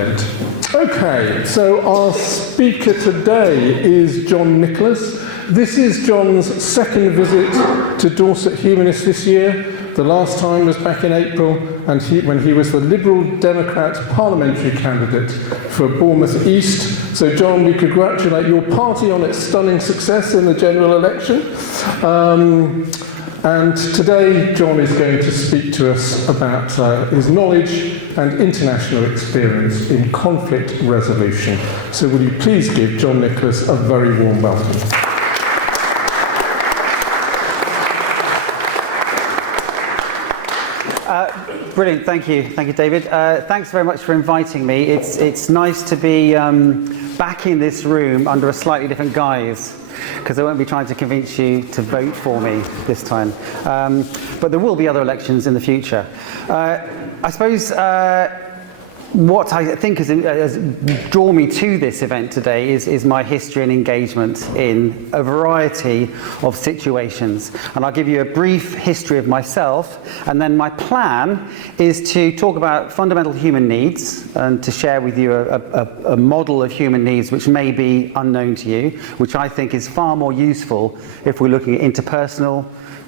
event. Okay, so our speaker today is Jon Nicholas. This is Jon's second visit to Dorset Humanists this year. The last time was back in April, and when he was the Liberal Democrat parliamentary candidate for Bournemouth East. So, Jon, we congratulate your party on its stunning success in the general election. And today, Jon is going to speak to us about his knowledge and international experience in conflict resolution. So, will you please give Jon Nicholas a very warm welcome? Brilliant, thank you, David. Thanks very much for inviting me. It's nice to be back in this room under a slightly different guise, because I won't be trying to convince you to vote for me this time. But there will be other elections in the future. I suppose what I think has drawn me to this event today is my history and engagement in a variety of situations. And I'll give you a brief history of myself, and then my plan is to talk about fundamental human needs and to share with you a model of human needs which may be unknown to you, which I think is far more useful if we're looking at interpersonal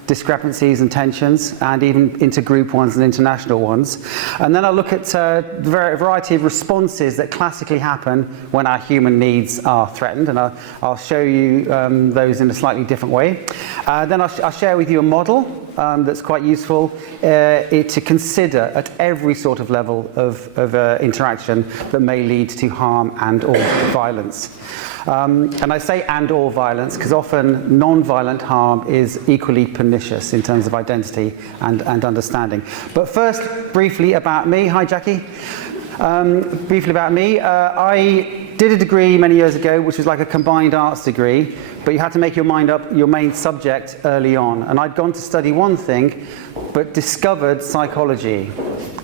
discrepancies and tensions, and even intergroup ones and international ones. And then I'll look at a variety of responses that classically happen when our human needs are threatened, and I'll show you those in a slightly different way. Then I'll share with you a model that's quite useful to consider at every sort of level of interaction that may lead to harm and or violence. And I say and or violence because often non-violent harm is equally pernicious in terms of identity and understanding. But first, briefly about me. Hi, Jackie. Briefly about me. I did a degree many years ago, which was like a combined arts degree, but you had to make your mind up your main subject early on. And I'd gone to study one thing, but discovered psychology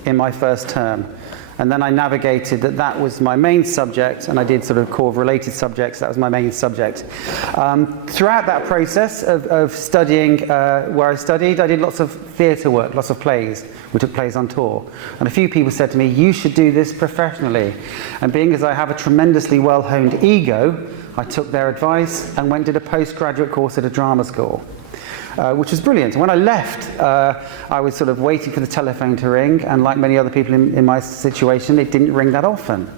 in my first term. And then I navigated that was my main subject, and I did sort of core of related subjects. That was my main subject. Throughout that process of studying where I studied, I did lots of theatre work, lots of plays. We took plays on tour. And a few people said to me, you should do this professionally. And being as I have a tremendously well-honed ego, I took their advice and went and did a postgraduate course at a drama school. Which was brilliant. When I left, I was sort of waiting for the telephone to ring, and like many other people in my situation, it didn't ring that often.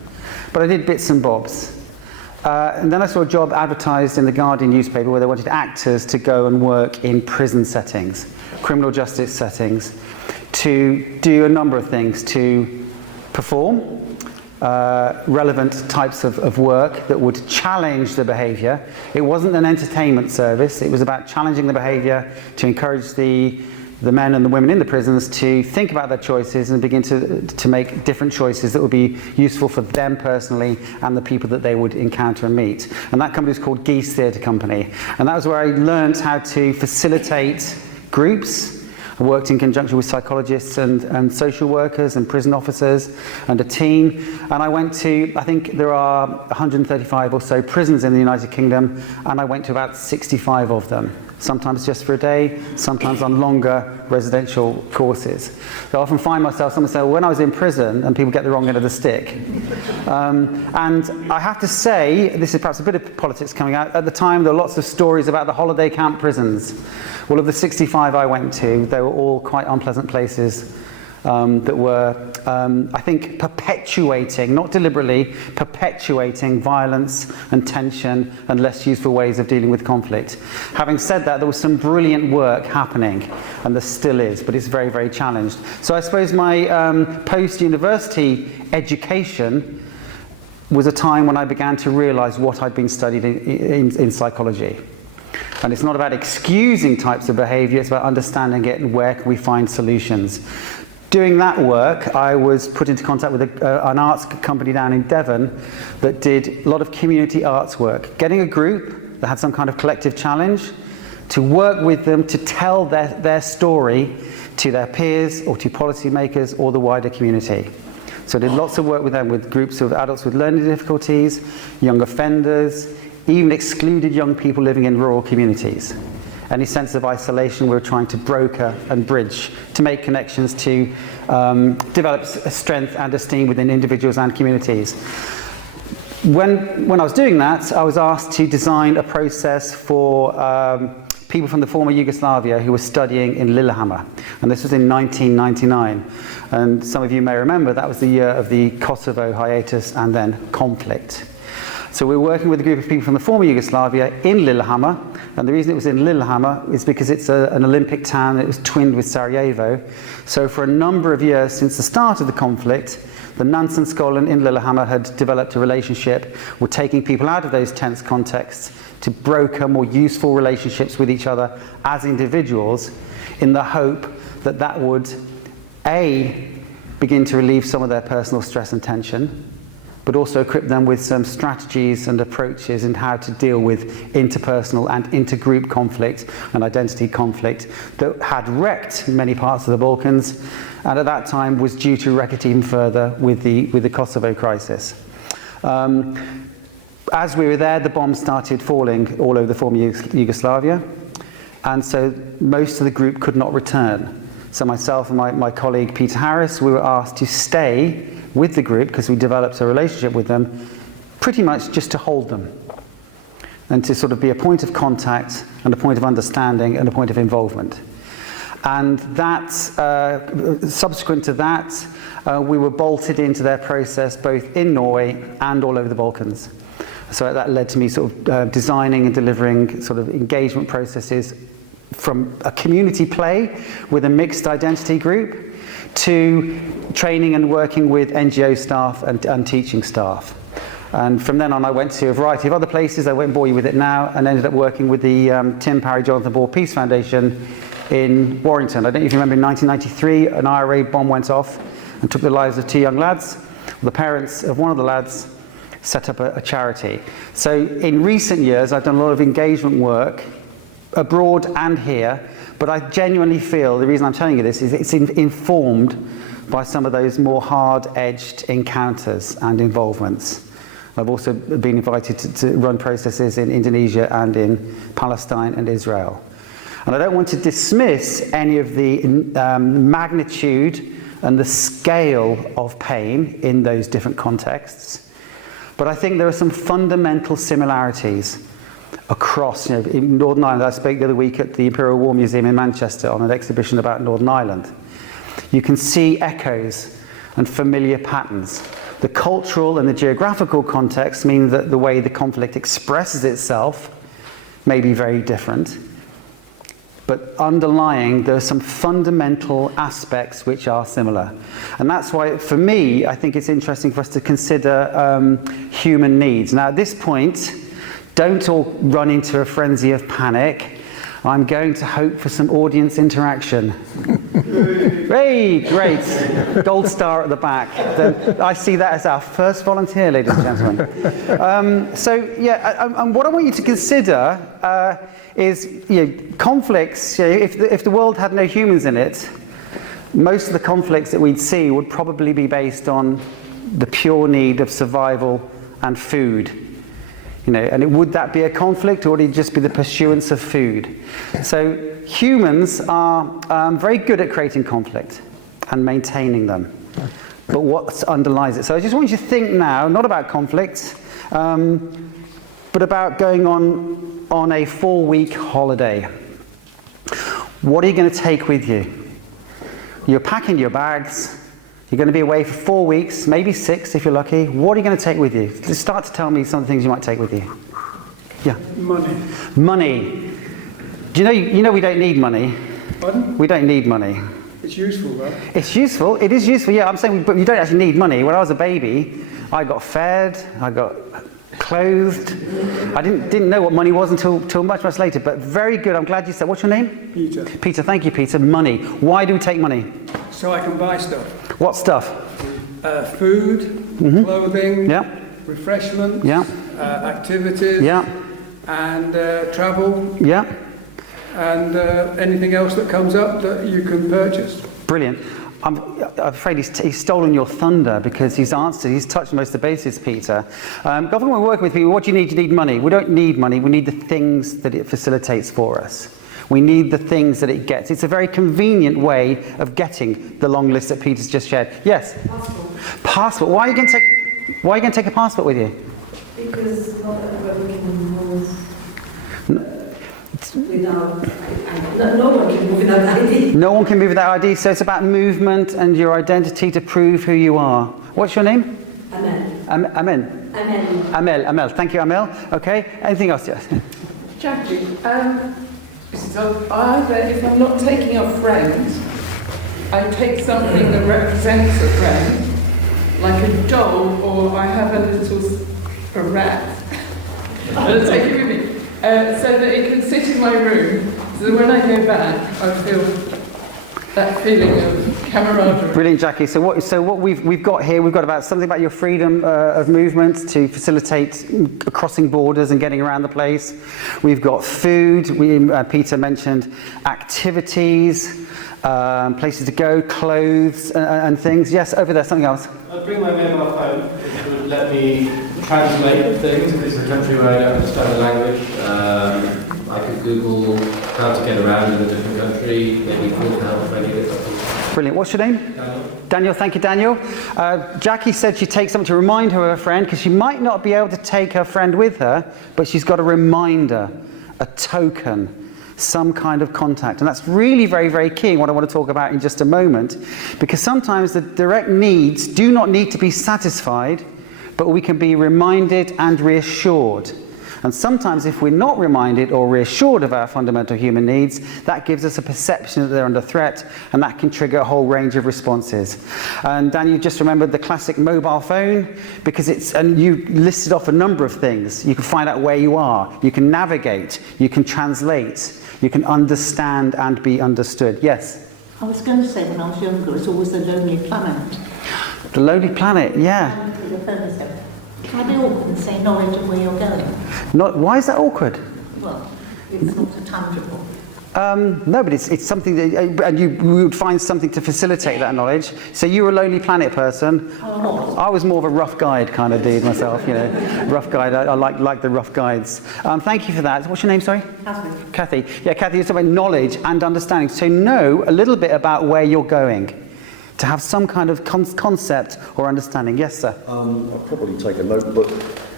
But I did bits and bobs. And then I saw a job advertised in the Guardian newspaper where they wanted actors to go and work in prison settings, criminal justice settings, to do a number of things, to perform relevant types of work that would challenge the behaviour. It wasn't an entertainment service, it was about challenging the behaviour to encourage the men and the women in the prisons to think about their choices and begin to make different choices that would be useful for them personally and the people that they would encounter and meet. And that company was called Geese Theatre Company. And that was where I learned how to facilitate groups. I worked in conjunction with psychologists and social workers and prison officers and a team. And I went to, I think there are 135 or so prisons in the United Kingdom, and I went to about 65 of them. Sometimes just for a day, sometimes on longer residential courses. So I often find myself, someone say, well, when I was in prison, and people get the wrong end of the stick. And I have to say, this is perhaps a bit of politics coming out, at the time there were lots of stories about the holiday camp prisons. Well, of the 65 I went to, they were all quite unpleasant places that were, I think, perpetuating, not deliberately, perpetuating violence and tension and less useful ways of dealing with conflict. Having said that, there was some brilliant work happening, and there still is, but it's very, very challenged. So I suppose my post-university education was a time when I began to realise what I'd been studied in psychology. And it's not about excusing types of behaviour, it's about understanding it and where can we find solutions. Doing that work, I was put into contact with an arts company down in Devon that did a lot of community arts work. Getting a group that had some kind of collective challenge, to work with them to tell their story to their peers or to policymakers or the wider community. So I did lots of work with them, with groups of adults with learning difficulties, young offenders, even excluded young people living in rural communities. any sense of isolation. We were trying to broker and bridge, to make connections, to develop strength and esteem within individuals and communities. When I was doing that, I was asked to design a process for people from the former Yugoslavia who were studying in Lillehammer, and this was in 1999. And some of you may remember that was the year of the Kosovo hiatus and then conflict. So we were working with a group of people from the former Yugoslavia in Lillehammer, and the reason it was in Lillehammer is because it's an Olympic town. It was twinned with Sarajevo. So for a number of years since the start of the conflict, the Nansen Skolan in Lillehammer had developed a relationship with taking people out of those tense contexts to broker more useful relationships with each other as individuals, in the hope that that would, A, begin to relieve some of their personal stress and tension, but also equip them with some strategies and approaches in how to deal with interpersonal and intergroup conflict and identity conflict that had wrecked many parts of the Balkans, and at that time was due to wreck it even further with the Kosovo crisis. As we were there, the bombs started falling all over the former Yugoslavia, and so most of the group could not return. So myself and my colleague Peter Harris, we were asked to stay with the group because we developed a relationship with them, pretty much just to hold them and to sort of be a point of contact and a point of understanding and a point of involvement. And that, subsequent to that, we were bolted into their process both in Norway and all over the Balkans. So that led to me sort of designing and delivering sort of engagement processes from a community play with a mixed identity group to training and working with NGO staff and teaching staff. And from then on, I went to a variety of other places. I won't bore you with it now, and ended up working with the Tim Parry Jonathan Ball Peace Foundation in Warrington. I don't know if you remember, in 1993, an IRA bomb went off and took the lives of 2 young lads. The parents of one of the lads set up a charity. So in recent years, I've done a lot of engagement work abroad and here, but I genuinely feel, the reason I'm telling you this is it's informed by some of those more hard-edged encounters and involvements. I've also been invited to run processes in Indonesia and in Palestine and Israel. And I don't want to dismiss any of the magnitude and the scale of pain in those different contexts, but I think there are some fundamental similarities across, in Northern Ireland. I spoke the other week at the Imperial War Museum in Manchester on an exhibition about Northern Ireland. You can see echoes and familiar patterns. The cultural and the geographical context mean that the way the conflict expresses itself may be very different, but underlying there are some fundamental aspects which are similar. And that's why, for me, I think it's interesting for us to consider human needs. Now, at this point, don't all run into a frenzy of panic. I'm going to hope for some audience interaction. Hey, great. Gold star at the back. I see that as our first volunteer, ladies and gentlemen. And what I want you to consider is, conflicts. If the world had no humans in it, most of the conflicts that we'd see would probably be based on the pure need of survival and food. And would that be a conflict, or would it just be the pursuance of food? So humans are very good at creating conflict and maintaining them. But what underlies it? So I just want you to think now, not about conflict, but about going on a 4-week holiday. What are you going to take with you? You're packing your bags. You're going to be away for 4 weeks, maybe 6 if you're lucky. What are you going to take with you? Just start to tell me some things you might take with you. Yeah. Money. Money. Do you know we don't need money? Pardon? We don't need money. It's useful, though. It's useful. It is useful. Yeah, I'm saying, but you don't actually need money. When I was a baby, I got fed. I got clothed. I didn't know what money was until much later. But very good. I'm glad you said. What's your name? Peter. Peter. Thank you, Peter. Money. Why do we take money? So I can buy stuff. What stuff? Food, clothing, refreshments, activities, and travel, and anything else that comes up that you can purchase. Brilliant. I'm afraid he's stolen your thunder, because he's touched most of the bases, Peter. Often when we're working with people, what do you need? You need money. We don't need money. We need the things that it facilitates for us. We need the things that it gets. It's a very convenient way of getting the long list that Peter's just shared. Yes? Passport. Passport. Why are you going to take a passport with you? Because not everybody can move without no one can move without ID. No one can move without ID, so it's about movement and your identity to prove who you are. What's your name? Amel. Amel. Thank you, Amel. Okay. Anything else? Yes. Jackie, so either if I'm not taking a friend, I take something that represents a friend, like a doll, or I have a rat. I'll take it with me, so that it can sit in my room, so that when I go back, I feel that feeling of camaraderie. Brilliant, Jackie. So what we've got here, we've got about something about your freedom of movement to facilitate crossing borders and getting around the place. We've got food. Peter mentioned activities, places to go, clothes, and things. Yes, over there. Something else. I'd bring my mobile phone, which would let me translate things if it's a country where I don't understand the language. I could Google how to get around in a different country, maybe call for help if I need it. Brilliant. What's your name? Daniel. Thank you, Daniel. Jackie said she'd take something to remind her of her friend, because she might not be able to take her friend with her, but she's got a reminder, a token, some kind of contact. And that's really very, very key, what I want to talk about in just a moment, because sometimes the direct needs do not need to be satisfied, but we can be reminded and reassured. And sometimes if we're not reminded or reassured of our fundamental human needs, that gives us a perception that they're under threat, and that can trigger a whole range of responses. And Dan, you just remembered the classic mobile phone, because and you listed off a number of things. You can find out where you are, you can navigate, you can translate, you can understand and be understood. Yes? I was going to say when I was younger, it's always the Lonely Planet. The Lonely Planet, yeah. Can I be awkward and say knowledge of where you're going? Why is that awkward? Well, it's not so tangible. No, but it's something that, and you would find something to facilitate that knowledge. So you were a Lonely Planet person. I was more of a rough guide kind of dude myself, rough guide. I like the rough guides. Thank you for that. What's your name, sorry? Kathy. Yeah, Kathy, you're talking about knowledge and understanding. So know a little bit about where you're going, to have some kind of concept or understanding. Yes, sir? I'll probably take a notebook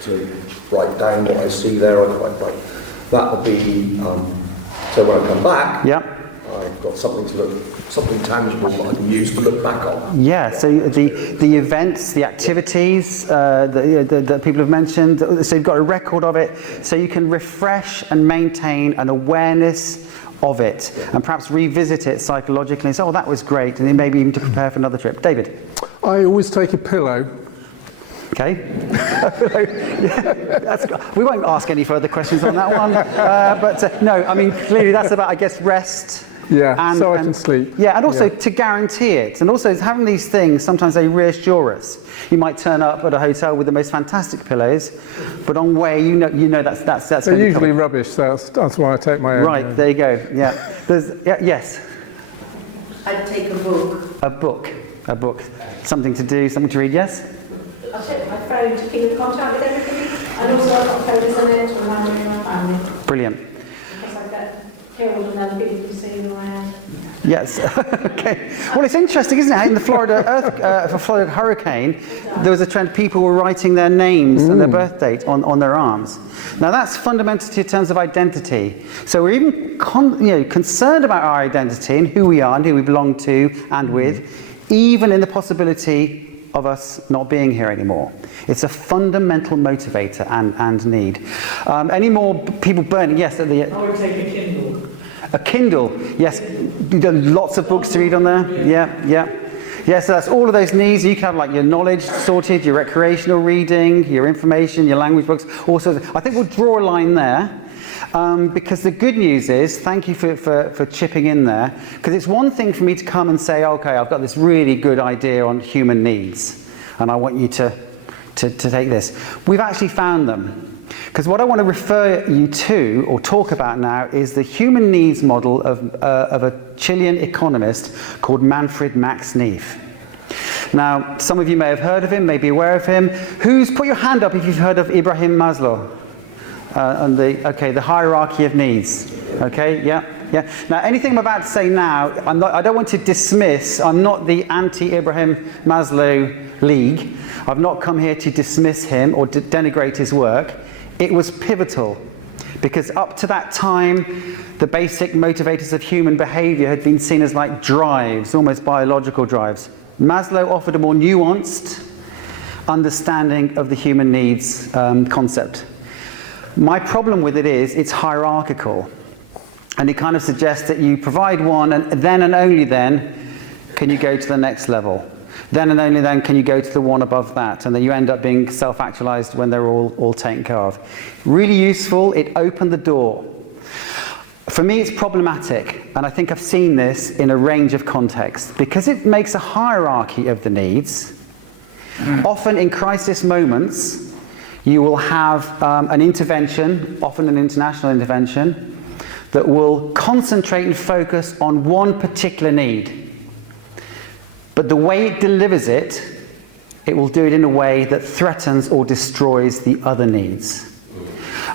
to write down what I see there. That would be, so when I come back, I've got something tangible that I can use to look back on. Yeah, so the events, the activities that people have mentioned, so you've got a record of it, so you can refresh and maintain an awareness of it, and perhaps revisit it psychologically and say, oh, that was great, and then maybe even to prepare for another trip. David? I always take a pillow. Okay. We won't ask any further questions on that one. No, I mean, clearly that's about, I guess, rest. Yeah, so I can sleep. Yeah, and also to guarantee it. And also having these things, sometimes they reassure us. You might turn up at a hotel with the most fantastic pillows, but on way, you know that's They're usually rubbish, so that's why I take my own. Right, there you go. Yeah. Yes? I'd take a book. A book. Something to do, something to read, yes? I'll take my phone to keep in contact with everything, and also I've got photos on it to remind me of my family. Brilliant. Because I get killed and other people can see who I am. Yes. Okay. Well, it's interesting, isn't it? In the Florida Florida hurricane, there was a trend. People were writing their names and their birth date on their arms. Now, that's fundamental in terms of identity. So we're even concerned about our identity and who we are and who we belong to and with, even in the possibility of us not being here anymore. It's a fundamental motivator and need. Any more people burning? Yes. I would take a Kindle. A Kindle, yes. You've done lots of books to read on there. Yeah, so that's all of those needs. You can have like your knowledge sorted, your recreational reading, your information, your language books. Also, I think we'll draw a line there. Because the good news is, thank you for chipping in there, because it's one thing for me to come and say, okay, I've got this really good idea on human needs, and I want you to take this. We've actually found them. Because what I want to refer you to, or talk about now, is the human needs model of a Chilean economist called Manfred Max Neef. Now, some of you may have heard of him, may be aware of him. Put your hand up if you've heard of Ibrahim Maslow? And the hierarchy of needs. Okay, yeah. Yeah. Now, anything I'm about to say now, I don't want to dismiss. I'm not the anti-Ibrahim Maslow League. I've not come here to dismiss him or denigrate his work. It was pivotal, because up to that time, the basic motivators of human behavior had been seen as like drives, almost biological drives. Maslow offered a more nuanced understanding of the human needs concept. My problem with it is it's hierarchical, and it kind of suggests that you provide one, and then and only then can you go to the next level. Then and only then can you go to the one above that, and then you end up being self-actualized when they're all taken care of. Really useful. It opened the door. For me, it's problematic, and I think I've seen this in a range of contexts, because it makes a hierarchy of the needs. Often in crisis moments, you will have an intervention, often an international intervention, that will concentrate and focus on one particular need. But the way it delivers it, it will do it in a way that threatens or destroys the other needs.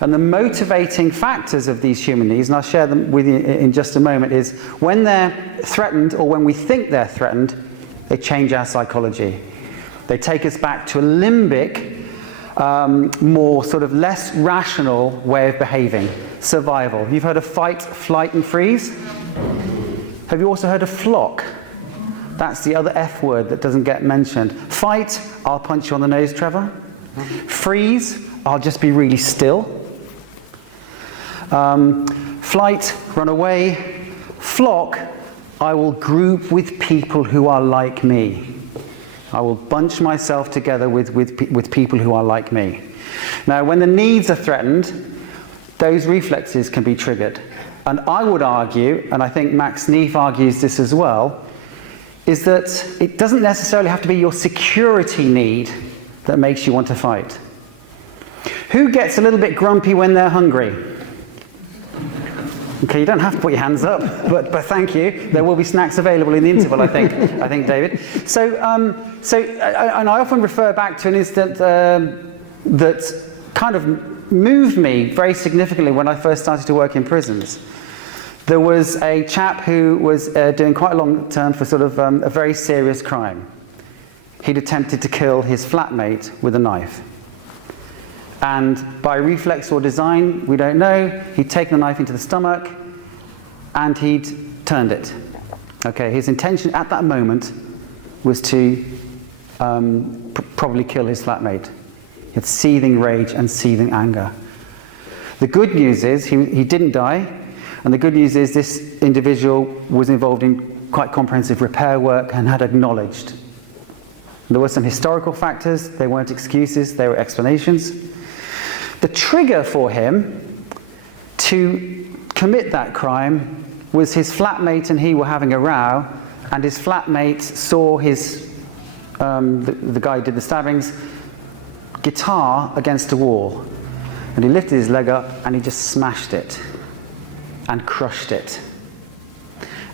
And the motivating factors of these human needs, and I'll share them with you in just a moment, is when they're threatened, or when we think they're threatened, they change our psychology. They take us back to a limbic, more sort of less rational way of behaving. Survival. You've heard of fight, flight, and freeze? Have you also heard of flock? That's the other F word that doesn't get mentioned. Fight, I'll punch you on the nose, Trevor. Freeze, I'll just be really still. Flight, run away. Flock, I will group with people who are like me. I will bunch myself together with people who are like me. Now, when the needs are threatened, those reflexes can be triggered. And I would argue, and I think Max Neef argues this as well, is that it doesn't necessarily have to be your security need that makes you want to fight. Who gets a little bit grumpy when they're hungry? Okay, you don't have to put your hands up, but thank you. There will be snacks available in the interval, I think, David. So, and I often refer back to an incident that kind of moved me very significantly when I first started to work in prisons. There was a chap who was doing quite a long term for sort of a very serious crime. He'd attempted to kill his flatmate with a knife. And by reflex or design, we don't know, he'd taken the knife into the stomach and he'd turned it. Okay, his intention at that moment was to probably kill his flatmate. He had seething rage and seething anger. The good news is he didn't die, and the good news is this individual was involved in quite comprehensive repair work and had acknowledged. There were some historical factors, they weren't excuses, they were explanations. The trigger for him to commit that crime was his flatmate and he were having a row, and his flatmate saw his, the guy who did the stabbings, guitar against a wall. And he lifted his leg up and he just smashed it and crushed it.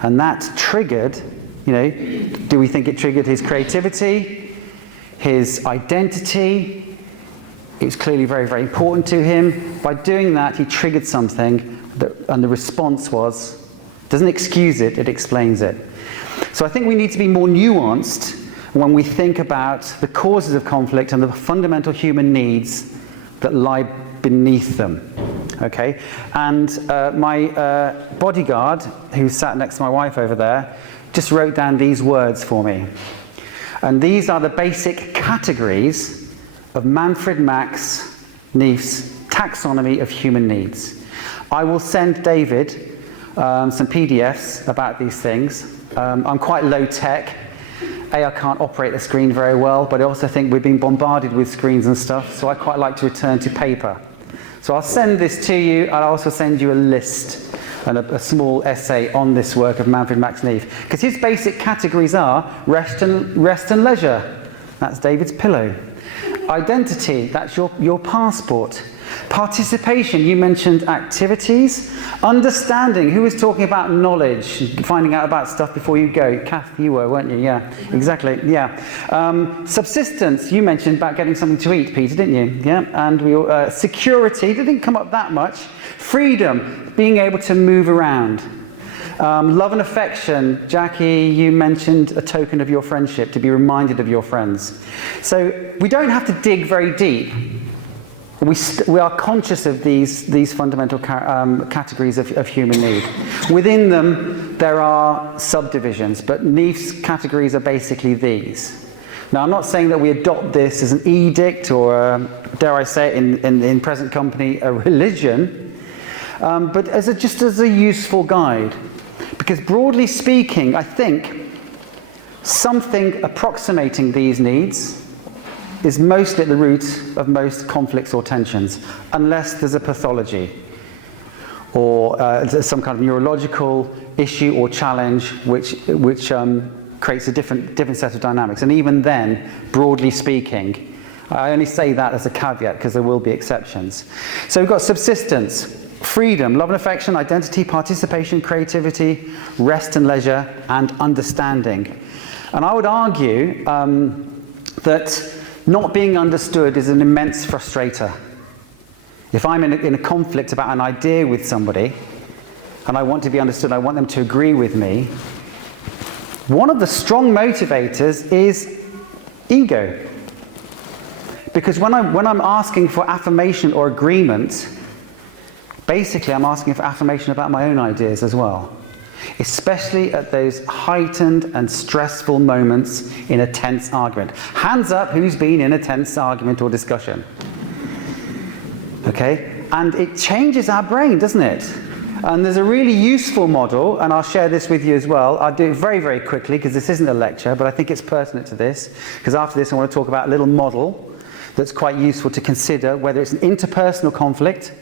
And that triggered, do we think it triggered his creativity, his identity? It was clearly very, very important to him. By doing that, he triggered something, and the response was, doesn't excuse it, it explains it. So I think we need to be more nuanced when we think about the causes of conflict and the fundamental human needs that lie beneath them. Okay? And my bodyguard, who sat next to my wife over there, just wrote down these words for me. And these are the basic categories of Manfred Max Neef's taxonomy of human needs. I will send David some PDFs about these things. I'm quite low tech. I can't operate the screen very well, but I also think we're being bombarded with screens and stuff, so I quite like to return to paper. So I'll send this to you, and I'll also send you a list and a small essay on this work of Manfred Max Neef. Because his basic categories are rest and leisure. That's David's pillow. Identity, that's your passport. Participation, you mentioned activities. Understanding, who was talking about knowledge, finding out about stuff before you go? Kath, you were, weren't you? Yeah, exactly, yeah. Subsistence, you mentioned about getting something to eat, Peter, didn't you? Yeah, and security, didn't come up that much. Freedom, being able to move around. Love and affection. Jackie, you mentioned a token of your friendship, to be reminded of your friends. So we don't have to dig very deep. We are conscious of these fundamental categories of human need. Within them, there are subdivisions, but Neef's categories are basically these. Now, I'm not saying that we adopt this as an edict or, dare I say it in present company, a religion, but just as a useful guide. Because broadly speaking, I think something approximating these needs is mostly at the root of most conflicts or tensions, unless there's a pathology or some kind of neurological issue or challenge which creates a different set of dynamics. And even then, broadly speaking, I only say that as a caveat because there will be exceptions. So we've got subsistence, freedom, love and affection, identity, participation, creativity, rest and leisure, and understanding. And I would argue that not being understood is an immense frustrator. If I'm in a conflict about an idea with somebody, and I want to be understood, I want them to agree with me, one of the strong motivators is ego. Because when I'm asking for affirmation or agreement, basically I'm asking for affirmation about my own ideas as well. Especially at those heightened and stressful moments in a tense argument. Hands up who's been in a tense argument or discussion. Okay? And it changes our brain, doesn't it? And there's a really useful model, and I'll share this with you as well. I'll do it very, very quickly because this isn't a lecture, but I think it's pertinent to this. Because after this I want to talk about a little model that's quite useful to consider, whether it's an interpersonal conflict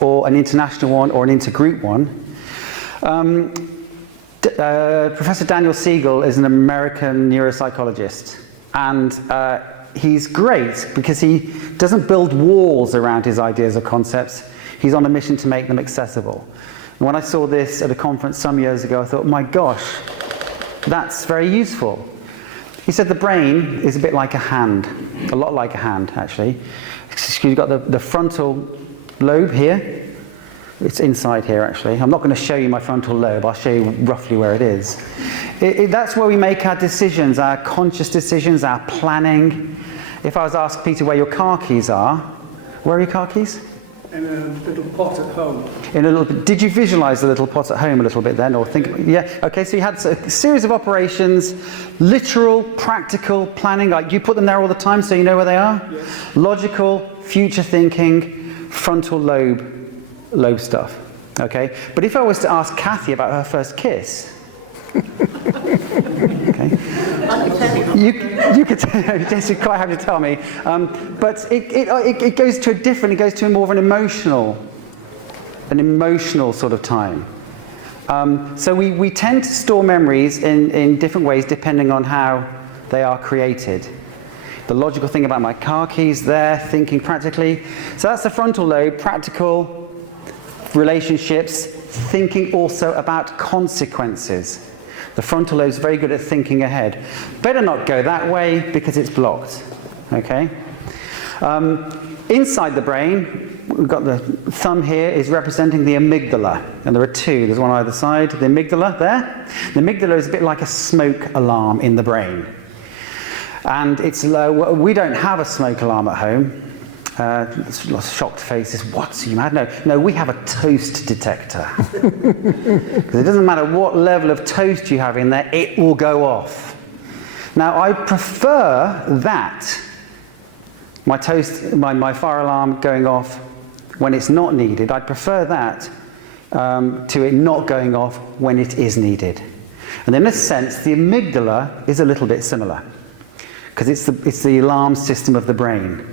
or an international one or an intergroup one. Professor Daniel Siegel is an American neuropsychologist, and he's great because he doesn't build walls around his ideas or concepts. He's on a mission to make them accessible. And when I saw this at a conference some years ago, I thought, my gosh, that's very useful. He said the brain is a bit like a hand, a lot like a hand, actually. You've got the frontal lobe here. It's inside here, actually. I'm not going to show you my frontal lobe. I'll show you roughly where it is. That's where we make our decisions, our conscious decisions, our planning. If I was asked, Peter, where your car keys are, where are your car keys? In a little pot at home. In a little bit. Did you visualize the little pot at home a little bit then, or think? Yeah. Okay. So you had a series of operations, literal, practical planning. Like you put them there all the time, so you know where they are. Yes. Logical, future thinking, frontal lobe stuff. Okay. But if I was to ask Kathy about her first kiss. Okay. You could you're quite happy to tell me, but it goes to a different. It goes to more of an emotional sort of time. So we tend to store memories in different ways depending on how they are created. The logical thing about my car keys there, thinking practically. So that's the frontal lobe, practical relationships, thinking also about consequences. The frontal lobe is very good at thinking ahead. Better not go that way because it's blocked. Okay? Inside the brain, we've got the thumb here is representing the amygdala. And there are two. There's one on either side. The amygdala there. The amygdala is a bit like a smoke alarm in the brain. And it's low. We don't have a smoke alarm at home. Shocked faces. What? Are you mad? No, we have a toast detector. Because it doesn't matter what level of toast you have in there, it will go off. Now, I prefer that, my fire alarm going off when it's not needed. I prefer that to it not going off when it is needed. And in this sense, the amygdala is a little bit similar. Because it's the alarm system of the brain.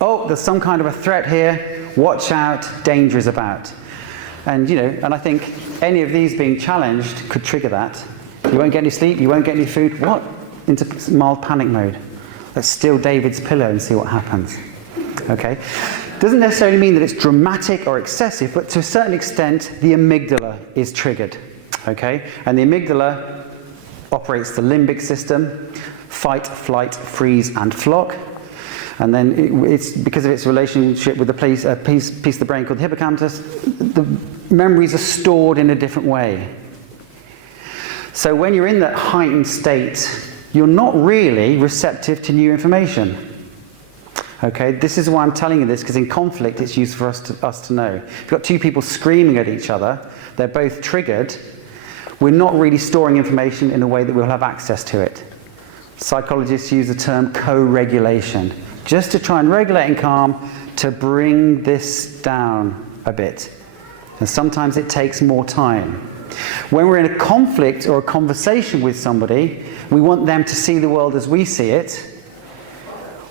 Oh, there's some kind of a threat here. Watch out. Danger is about. And I think any of these being challenged could trigger that. You won't get any sleep. You won't get any food. What? Into mild panic mode. Let's steal David's pillow and see what happens. Okay. Doesn't necessarily mean that it's dramatic or excessive, but to a certain extent, the amygdala is triggered. Okay. And the amygdala operates the limbic system. Fight, flight, freeze, and flock. And then it's because of its relationship with the piece of the brain called the hippocampus, the memories are stored in a different way. So when you're in that heightened state, you're not really receptive to new information. Okay, this is why I'm telling you this, because in conflict it's useful for us to know. If you've got two people screaming at each other, they're both triggered, we're not really storing information in a way that we'll have access to it. Psychologists use the term co-regulation, just to try and regulate and calm, to bring this down a bit. And sometimes it takes more time. When we're in a conflict or a conversation with somebody, we want them to see the world as we see it.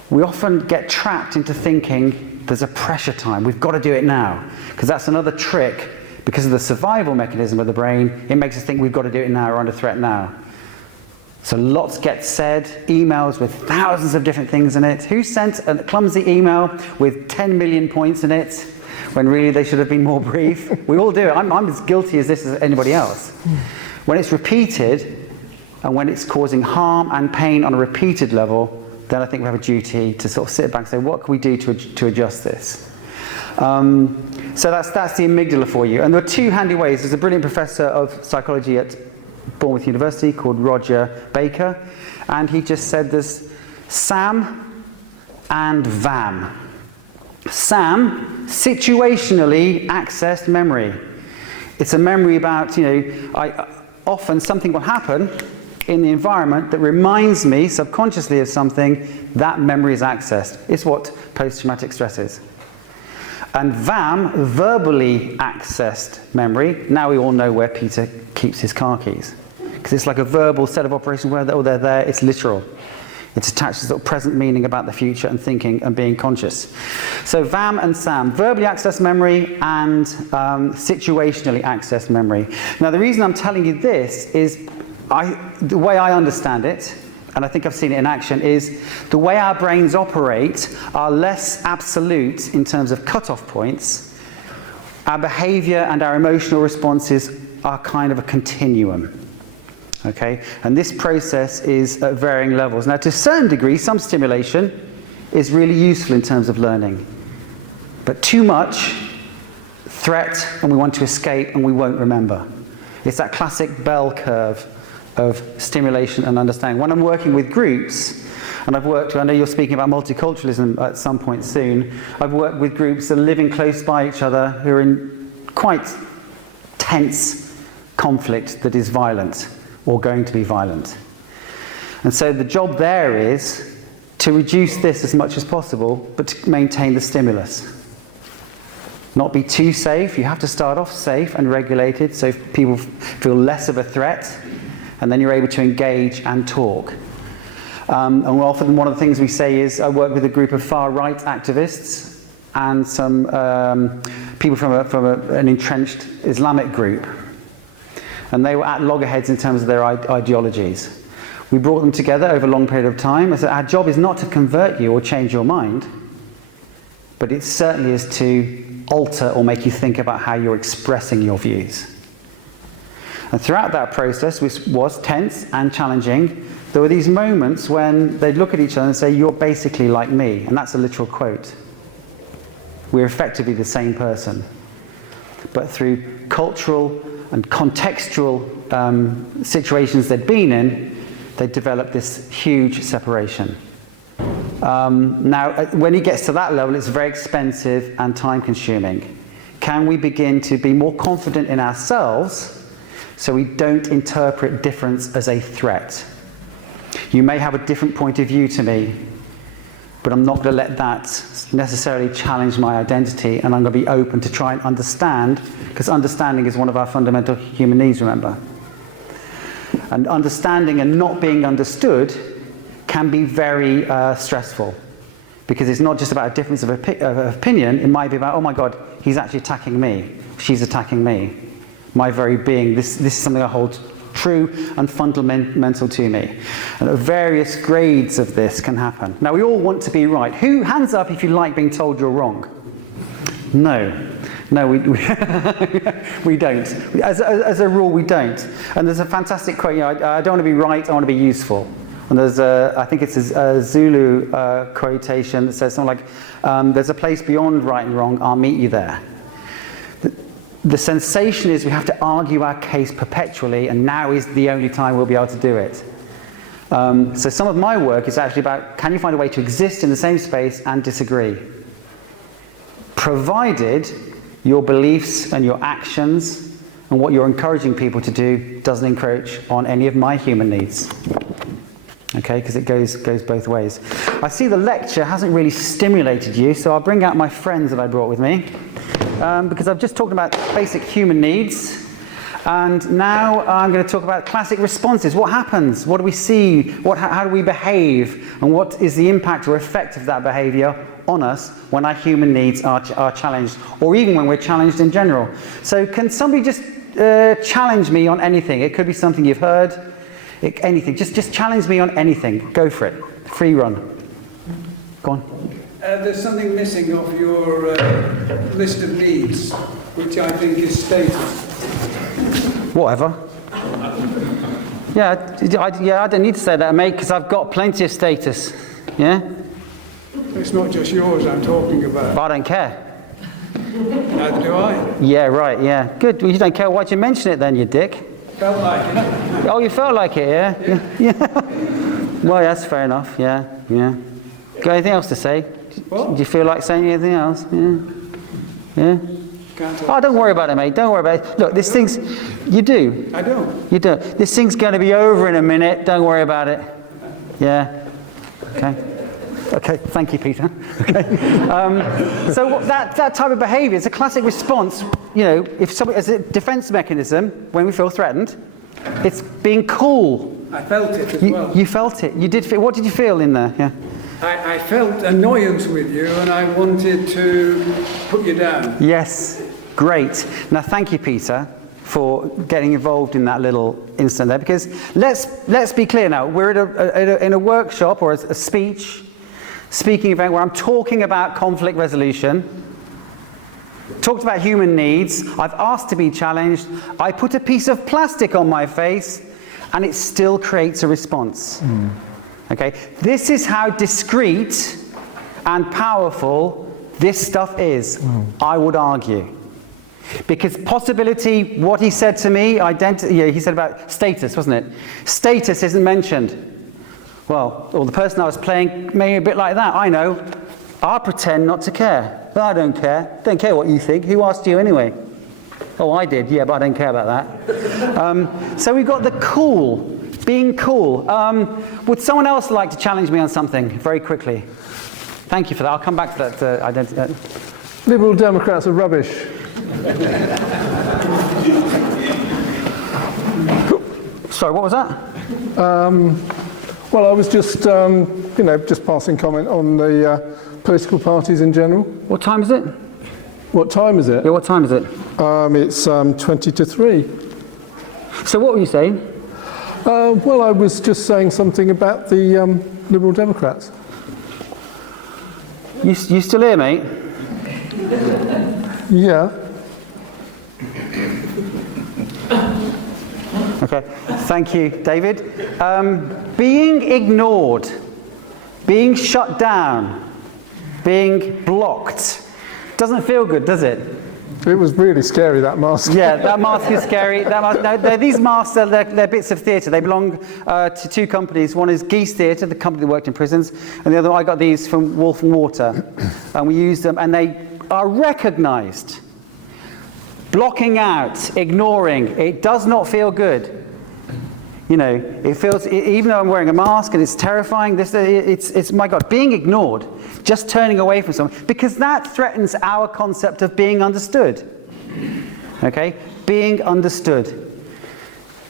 We often get trapped into thinking there's a pressure time, we've got to do it now. Because that's another trick, because of the survival mechanism of the brain, it makes us think we've got to do it now, we're under threat now. So lots get said, emails with thousands of different things in it. Who sent a clumsy email with 10 million points in it, when really they should have been more brief? We all do it. I'm as guilty as this as anybody else. When it's repeated, and when it's causing harm and pain on a repeated level, then I think we have a duty to sort of sit back and say, what can we do to adjust this? So that's the amygdala for you. And there are two handy ways. There's a brilliant professor of psychology at Bournemouth University called Roger Baker, and he just said there's SAM and VAM. SAM, situationally accessed memory. It's a memory about, often something will happen in the environment that reminds me subconsciously of something. That memory is accessed. It's what post-traumatic stress is. And VAM, verbally accessed memory. Now we all know where Peter keeps his car keys, because it's like a verbal set of operations where they're there. It's literal. It's attached to sort of present meaning about the future and thinking and being conscious. So VAM and SAM, verbally accessed memory and situationally accessed memory. Now the reason I'm telling you this is the way I understand it, and I think I've seen it in action, is the way our brains operate are less absolute in terms of cut-off points. Our behavior and our emotional responses are kind of a continuum. Okay? And this process is at varying levels. Now, to a certain degree, some stimulation is really useful in terms of learning. But too much, threat, and we want to escape, and we won't remember. It's that classic bell curve of stimulation and understanding. When I'm working with groups, and I know you're speaking about multiculturalism at some point soon, I've worked with groups that are living close by each other who are in quite tense conflict that is violent, or going to be violent. And so the job there is to reduce this as much as possible, but to maintain the stimulus. Not be too safe. You have to start off safe and regulated so people feel less of a threat, and then you're able to engage and talk. And often one of the things we say is, I work with a group of far-right activists and some people from an entrenched Islamic group. And they were at loggerheads in terms of their ideologies. We brought them together over a long period of time. I said, our job is not to convert you or change your mind, but it certainly is to alter or make you think about how you're expressing your views. And throughout that process, which was tense and challenging, there were these moments when they'd look at each other and say, you're basically like me. And that's a literal quote. We're effectively the same person. But through cultural and contextual situations they'd been in, they developed this huge separation. Now, when it gets to that level, it's very expensive and time-consuming. Can we begin to be more confident in ourselves so we don't interpret difference as a threat? You may have a different point of view to me, but I'm not going to let that necessarily challenge my identity, and I'm going to be open to try and understand, because understanding is one of our fundamental human needs, remember. And understanding and not being understood can be very stressful, because it's not just about a difference of opinion. It might be about, oh my God, he's actually attacking me, she's attacking me, my very being. This is something I hold true and fundamental to me. And various grades of this can happen. Now, we all want to be right. Hands up if you like being told you're wrong? No, we don't. As a rule, we don't. And there's a fantastic quote, I don't want to be right, I want to be useful. And there's I think it's a Zulu quotation that says something like, there's a place beyond right and wrong, I'll meet you there. the sensation is we have to argue our case perpetually, and now is the only time we'll be able to do it. So some of my work is actually about, can you find a way to exist in the same space and disagree? Provided your beliefs and your actions and what you're encouraging people to do doesn't encroach on any of my human needs. Okay, because it goes both ways. I see the lecture hasn't really stimulated you, so I'll bring out my friends that I brought with me. Because I've just talked about basic human needs, and now I'm going to talk about classic responses. What happens? What do we see? How do we behave? And what is the impact or effect of that behaviour on us when our human needs are challenged, or even when we're challenged in general? So can somebody just challenge me on anything? It could be something you've heard, anything. Just challenge me on anything. Go for it. Free run. Go on. There's something missing off your list of needs, which I think is status. Whatever. I don't need to say that, mate, because I've got plenty of status. Yeah? It's not just yours I'm talking about. But I don't care. Neither do I. Yeah, right, yeah. Good. Well, you don't care. Why'd you mention it then, you dick? Felt like it. Oh, you felt like it, yeah? Yeah. Well, that's fair enough, yeah. Got anything else to say? What? Do you feel like saying anything else? Yeah? Oh, don't worry about it, mate. Don't worry about it. Look, this thing's... You do. I don't. You do. This thing's going to be over in a minute. Don't worry about it. Yeah? Okay, thank you, Peter. Okay. So that type of behaviour is a classic response, if somebody, as a defence mechanism, when we feel threatened, it's being cool. I felt it as well. You felt it. You did feel. What did you feel in there? Yeah. I felt annoyance with you, and I wanted to put you down. Yes, great. Now, thank you, Peter, for getting involved in that little incident there. Because let's be clear now. We're in a workshop or a speaking event where I'm talking about conflict resolution. Talked about human needs. I've asked to be challenged. I put a piece of plastic on my face, and it still creates a response. Okay, this is how discreet and powerful this stuff is, I would argue. Because possibility, what he said to me, he said about status, wasn't it? Status isn't mentioned. Well, or the person I was playing may be a bit like that. I know. I'll pretend not to care. But I don't care. Don't care what you think. Who asked you anyway? Oh, I did. Yeah, but I don't care about that. So we've got the cool. Being cool. Would someone else like to challenge me on something very quickly? Thank you for that. I'll come back to that identity. Liberal Democrats are rubbish. Sorry, what was that? Well, I was just, just passing comment on the political parties in general. What time is it? What time is it? Yeah, what time is it? It's 20 to 3. So what were you saying? Well, I was just saying something about the Liberal Democrats. You still here, mate? Yeah. Okay, thank you, David. Being ignored, being shut down, being blocked, doesn't feel good, does it? It was really scary, that mask. Yeah, that mask is scary. These masks, they're bits of theatre. They belong to two companies. One is Geese Theatre, the company that worked in prisons, and the other, I got these from Wolf and Water. And we used them, and they are recognised. Blocking out, ignoring, it does not feel good. It feels, even though I'm wearing a mask and it's terrifying, it's my God, being ignored, just turning away from someone, because that threatens our concept of being understood. Okay? Being understood.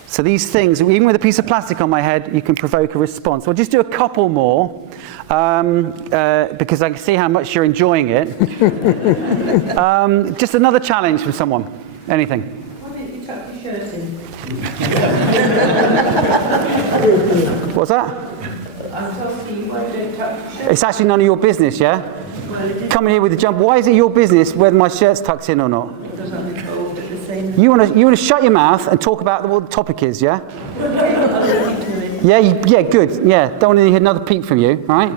So these things, even with a piece of plastic on my head, you can provoke a response. I'll just do a couple more, because I can see how much you're enjoying it. Just another challenge from someone. Anything. Why don't you tuck your shirt in? What's that? I'm asking you, why don't you tuck your shirt in? It's actually none of your business, yeah? Coming here with a jump. Why is it your business whether my shirt's tucked in or not? Because I'm involved at the same time. You want to shut your mouth and talk about what the topic is, yeah? Yeah, good. Yeah, don't want to hear another peep from you, all right?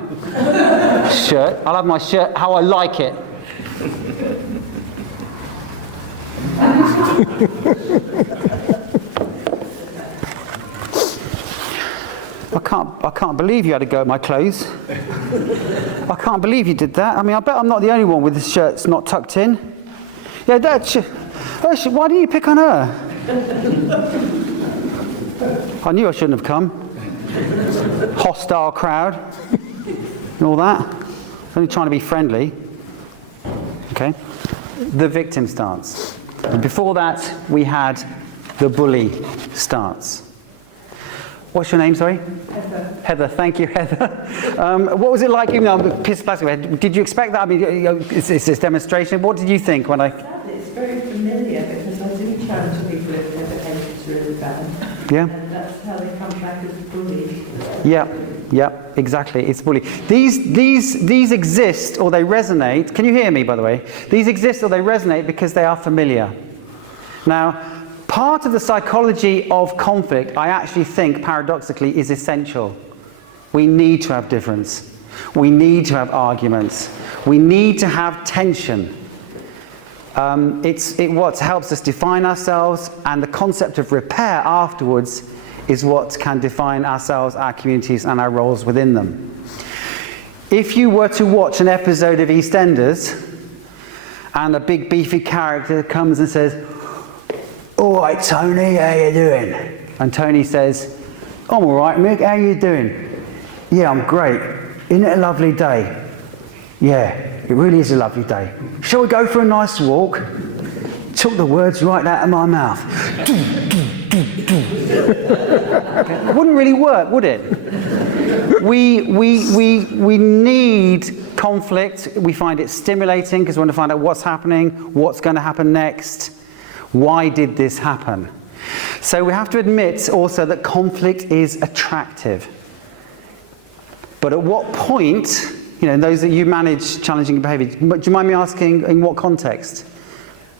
Shirt. I'll have my shirt how I like it. I can't believe you had a go at my clothes. I can't believe you did that. I mean, I bet I'm not the only one with the shirts not tucked in. Yeah, why didn't you pick on her? I knew I shouldn't have come. Hostile crowd and all that. Only trying to be friendly. Okay. The victim stance. And before that, we had the bully stance. What's your name, sorry? Heather. Heather, thank you, Heather. What was it like, even though I'm pissed plastic, did you expect that? I mean, it's this demonstration. What did you think when I... It's very familiar because I do challenge people if their behaviour is really bad. Yeah. And that's how they come back as bullies. Yeah, exactly. It's bully. These exist or they resonate. Can you hear me, by the way? These exist or they resonate because they are familiar. Now, part of the psychology of conflict, I actually think, paradoxically, is essential. We need to have difference. We need to have arguments. We need to have tension. It's what helps us define ourselves, and the concept of repair afterwards is what can define ourselves, our communities, and our roles within them. If you were to watch an episode of EastEnders, and a big beefy character comes and says, "All right, Tony, how you doing?" And Tony says, "I'm all right, Mick, how you doing?" "Yeah, I'm great. Isn't it a lovely day?" "Yeah, it really is a lovely day. Shall we go for a nice walk?" Took the words right out of my mouth. It wouldn't really work, would it? We need conflict. We find it stimulating because we want to find out what's happening, what's going to happen next. Why did this happen? So we have to admit also that conflict is attractive. But at what point, those that you manage challenging behaviour, do you mind me asking in what context?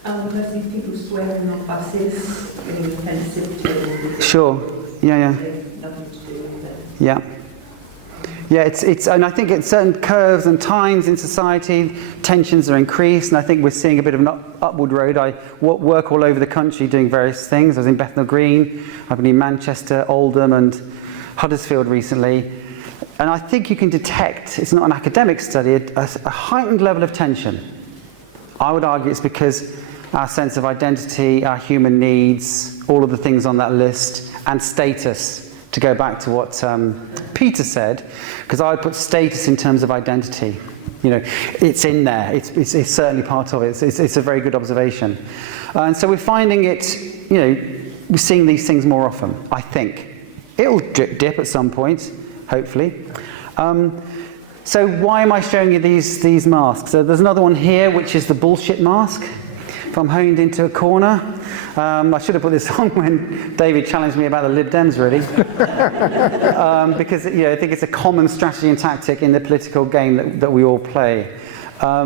Because these people swearing on buses, being offensive to... Sure, yeah. Nothing to do with it. Yeah. Yeah, it's, and I think at certain curves and times in society, tensions are increased, and I think we're seeing a bit of an upward road. I work all over the country doing various things. I was in Bethnal Green, I've been in Manchester, Oldham, and Huddersfield recently. And I think you can detect, it's not an academic study, a heightened level of tension. I would argue it's because our sense of identity, our human needs, all of the things on that list, and status. To go back to what Peter said, because I would put status in terms of identity. It's in there. It's certainly part of it. It's a very good observation. And so we're finding it, we're seeing these things more often, I think. It'll dip at some point, hopefully. So why am I showing you these masks? So there's another one here, which is the bullshit mask. If I'm honed into a corner. I should have put this on when David challenged me about the Lib Dems, really. Because I think it's a common strategy and tactic in the political game that we all play. Oh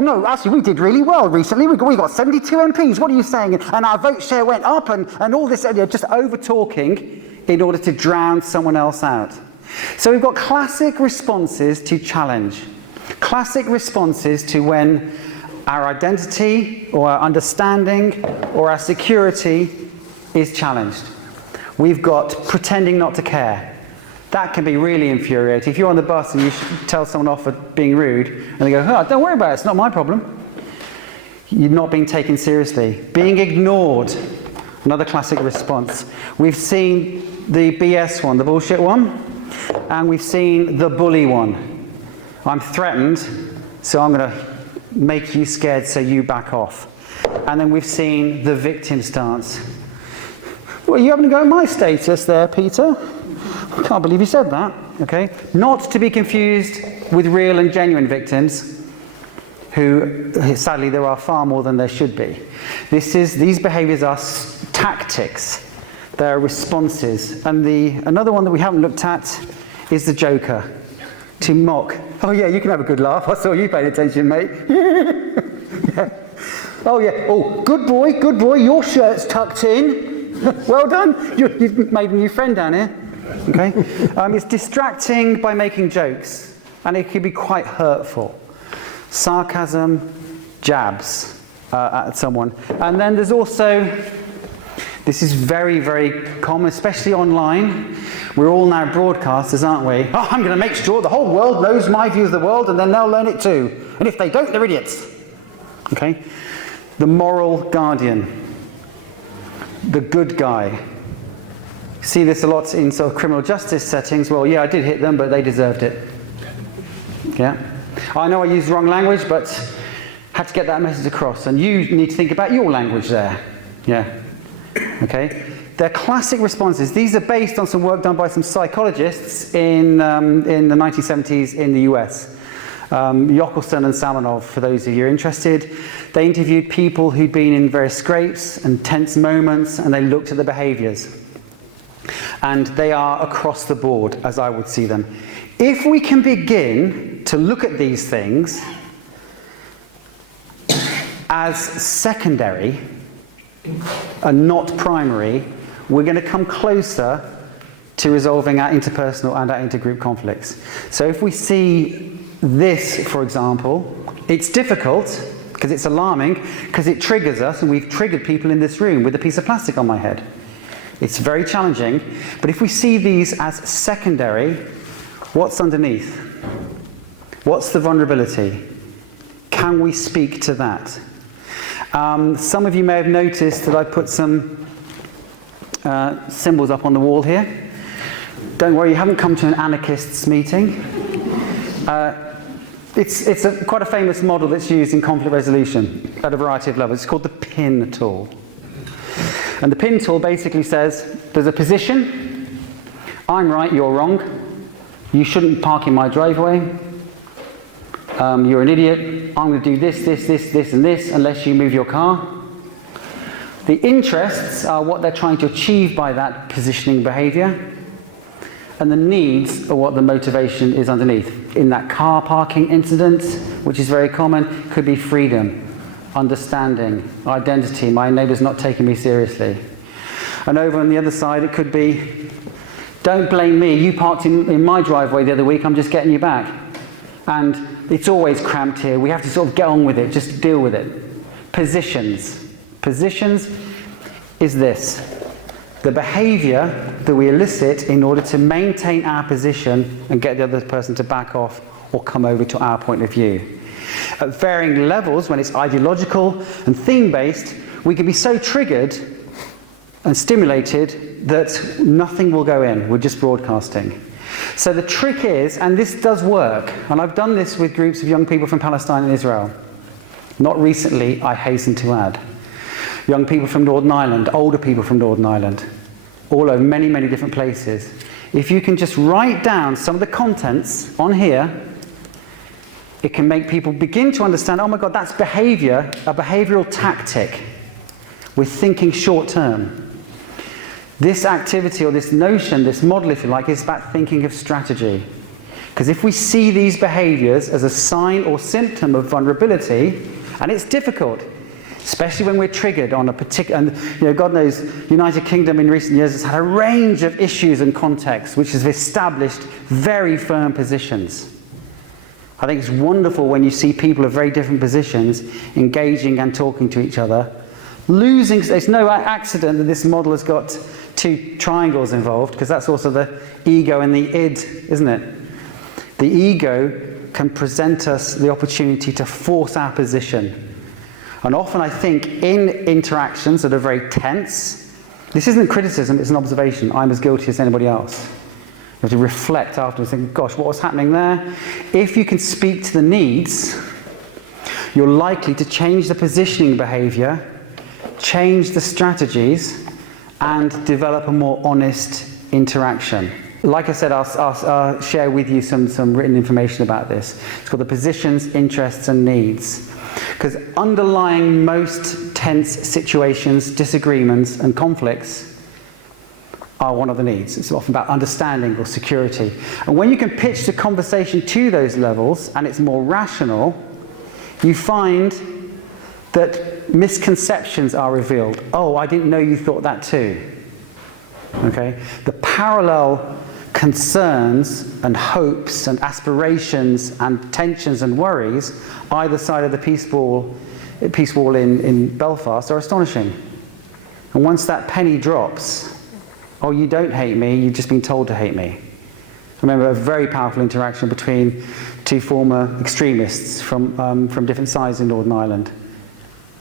no, actually we did really well recently. We got 72 MPs. What are you saying? And our vote share went up, and all this, just over talking in order to drown someone else out. So we've got classic responses to challenge. Classic responses to when our identity or our understanding or our security is challenged. We've got pretending not to care. That can be really infuriating. If you're on the bus and you tell someone off for being rude and they go, "Oh, don't worry about it, it's not my problem." You're not being taken seriously. Being ignored, another classic response. We've seen the BS one, the bullshit one, and we've seen the bully one. I'm threatened, so I'm going to make you scared so you back off. And then we've seen the victim stance. Well, you having to go at my status there, Peter? I can't believe you said that. Okay, not to be confused with real and genuine victims, who sadly there are far more than there should be. These behaviours are tactics. They're responses. And another one that we haven't looked at is the joker. To mock. "Oh yeah, you can have a good laugh. I saw you paying attention, mate." Yeah. "Oh yeah. Oh, good boy. Your shirt's tucked in. Well done. You've made a new friend down here." Okay. It's distracting by making jokes, and it can be quite hurtful. Sarcasm, jabs. at someone. And then there's also, this is very, very common, especially online. We're all now broadcasters, aren't we? Oh, I'm going to make sure the whole world knows my view of the world, and then they'll learn it too. And if they don't, they're idiots. Okay? The moral guardian. The good guy. See this a lot in sort of criminal justice settings. Well, yeah, I did hit them, but they deserved it. Yeah? I know I used the wrong language, but had to get that message across. And you need to think about your language there. Yeah? Okay? They're classic responses. These are based on some work done by some psychologists in the 1970s in the US. Yockelson and Salmanov, for those of you who are interested. They interviewed people who'd been in various scrapes and tense moments, and they looked at the behaviours. And they are across the board, as I would see them. If we can begin to look at these things as secondary and not primary, we're going to come closer to resolving our interpersonal and our intergroup conflicts. So if we see this, for example, it's difficult because it's alarming, because it triggers us, and we've triggered people in this room with a piece of plastic on my head. It's very challenging, but if we see these as secondary, what's underneath? What's the vulnerability? Can we speak to that? Some of you may have noticed that I put some symbols up on the wall here. Don't worry, you haven't come to an anarchists meeting. It's quite a famous model that's used in conflict resolution at a variety of levels. It's called the pin tool. And the pin tool basically says, there's a position, I'm right, you're wrong, you shouldn't park in my driveway, you're an idiot, I'm going to do this, this, this, this and this unless you move your car. The interests are what they're trying to achieve by that positioning behaviour, and the needs are what the motivation is underneath. In that car parking incident, which is very common, could be freedom, understanding, identity, my neighbour's not taking me seriously. And over on the other side it could be, don't blame me, you parked in my driveway the other week, I'm just getting you back. And it's always cramped here, we have to sort of get on with it, just deal with it. Positions. Positions is this. The behaviour that we elicit in order to maintain our position and get the other person to back off or come over to our point of view. At varying levels, when it's ideological and theme-based, we can be so triggered and stimulated that nothing will go in, we're just broadcasting. So the trick is, and this does work, and I've done this with groups of young people from Palestine and Israel. Not recently, I hasten to add. Young people from Northern Ireland, older people from Northern Ireland, all over many, many different places. If you can just write down some of the contents on here, it can make people begin to understand, oh my God, that's behaviour, a behavioural tactic. We're thinking short term. This activity or this notion, this model if you like, is about thinking of strategy. Because if we see these behaviours as a sign or symptom of vulnerability, and it's difficult, especially when we're triggered on a particular, and you know, God knows, United Kingdom in recent years has had a range of issues and contexts which has established very firm positions. I think it's wonderful when you see people of very different positions engaging and talking to each other. It's no accident that this model has got two triangles involved, because that's also the ego and the id, isn't it? The ego can present us the opportunity to force our position. And often I think in interactions that are very tense, this isn't criticism, it's an observation. I'm as guilty as anybody else. You have to reflect afterwards and think, gosh, what was happening there? If you can speak to the needs, you're likely to change the positioning behaviour, change the strategies, and develop a more honest interaction. Like I said, I'll share with you some written information about this. It's called the positions, interests, and needs. Because underlying most tense situations, disagreements, and conflicts are one of the needs. It's often about understanding or security. And when you can pitch the conversation to those levels, and it's more rational, you find that misconceptions are revealed. Oh, I didn't know you thought that too. Okay? The parallel concerns and hopes and aspirations and tensions and worries either side of the peace ball peace wall in Belfast are astonishing. And once that penny drops, oh, you don't hate me, you've just been told to hate me. I remember a very powerful interaction between two former extremists from different sides in Northern Ireland.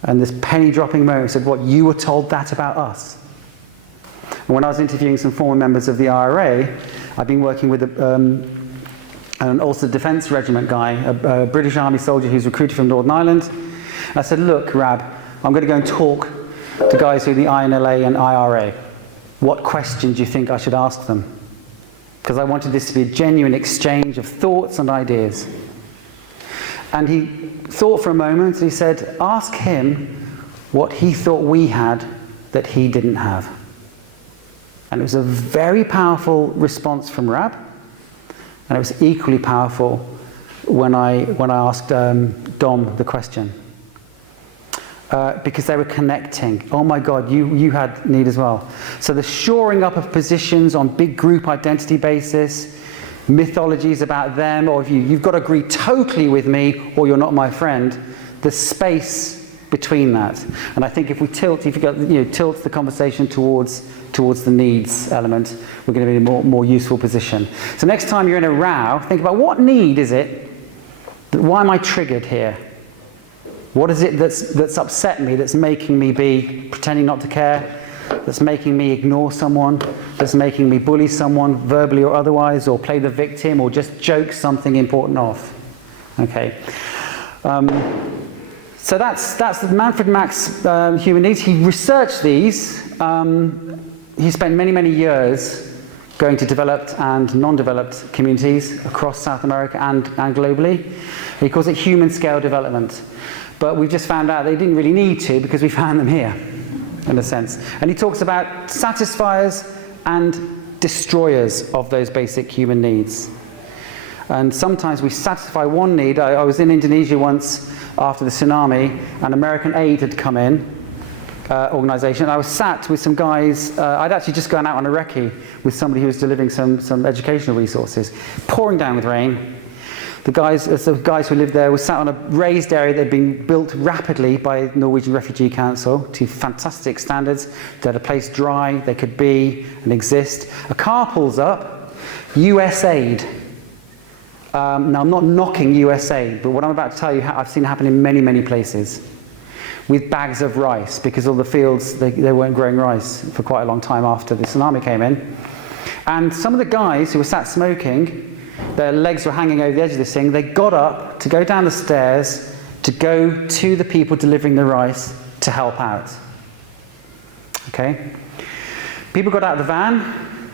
And this penny dropping moment said, what, you were told that about us? And when I was interviewing some former members of the IRA, I'd been working with an Ulster Defence Regiment guy, a British Army soldier who's recruited from Northern Ireland. And I said, look, Rab, I'm going to go and talk to guys who are the INLA and IRA. What questions do you think I should ask them? Because I wanted this to be a genuine exchange of thoughts and ideas. And he thought for a moment, and he said, ask him what he thought we had that he didn't have. And it was a very powerful response from Rab, and it was equally powerful when I asked Dom the question. Because they were connecting. Oh my God, you had need as well. So the shoring up of positions on big group identity basis, mythologies about them, or if you've got to agree totally with me or you're not my friend, the space between that. And I think if we tilt the conversation towards the needs element, we're going to be in a more useful position. So next time you're in a row, think about what need is it? Why am I triggered here? What is it that's upset me, that's making me be pretending not to care, that's making me ignore someone, that's making me bully someone verbally or otherwise, or play the victim, or just joke something important off? Okay. So that's Manfred Mach's human needs. He researched these. He spent many, many years going to developed and non-developed communities across South America and globally. He calls it human scale development. But we've just found out they didn't really need to, because we found them here, in a sense. And he talks about satisfiers and destroyers of those basic human needs. And sometimes we satisfy one need. I was in Indonesia once after the tsunami, and American Aid had come in, organisation. I was sat with some guys. I'd actually just gone out on a recce with somebody who was delivering some educational resources, pouring down with rain. The guys who lived there were sat on a raised area that had been built rapidly by Norwegian Refugee Council to fantastic standards. They had a place dry, they could be and exist. A car pulls up, US Aid. Now I'm not knocking US Aid, but what I'm about to tell you I've seen happen in many, many places. With bags of rice, because all the fields, they weren't growing rice for quite a long time after the tsunami came in. And some of the guys who were sat smoking, their legs were hanging over the edge of this thing, they got up to go down the stairs to go to the people delivering the rice to help out. Okay? People got out of the van,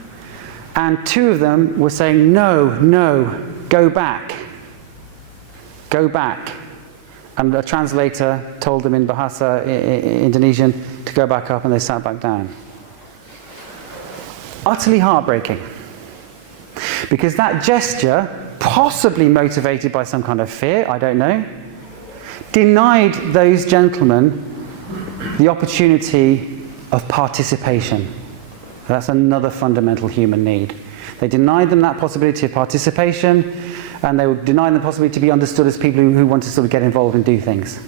and two of them were saying, no, go back. Go back. And a translator told them in Bahasa, Indonesian, to go back up, and they sat back down. Utterly heartbreaking. Because that gesture, possibly motivated by some kind of fear, I don't know, denied those gentlemen the opportunity of participation. That's another fundamental human need. They denied them that possibility of participation, and they denied them the possibility to be understood as people who want to sort of get involved and do things.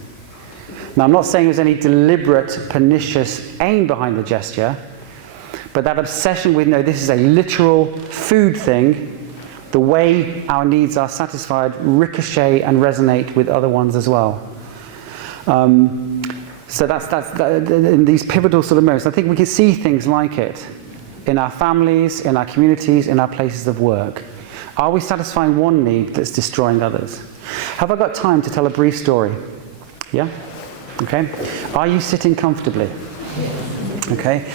Now, I'm not saying there's any deliberate, pernicious aim behind the gesture, but that obsession with, no, this is a literal food thing, the way our needs are satisfied ricochet and resonate with other ones as well. So that's in these pivotal sort of moments. I think we can see things like it in our families, in our communities, in our places of work. Are we satisfying one need that's destroying others? Have I got time to tell a brief story? Yeah? Okay. Are you sitting comfortably? Okay.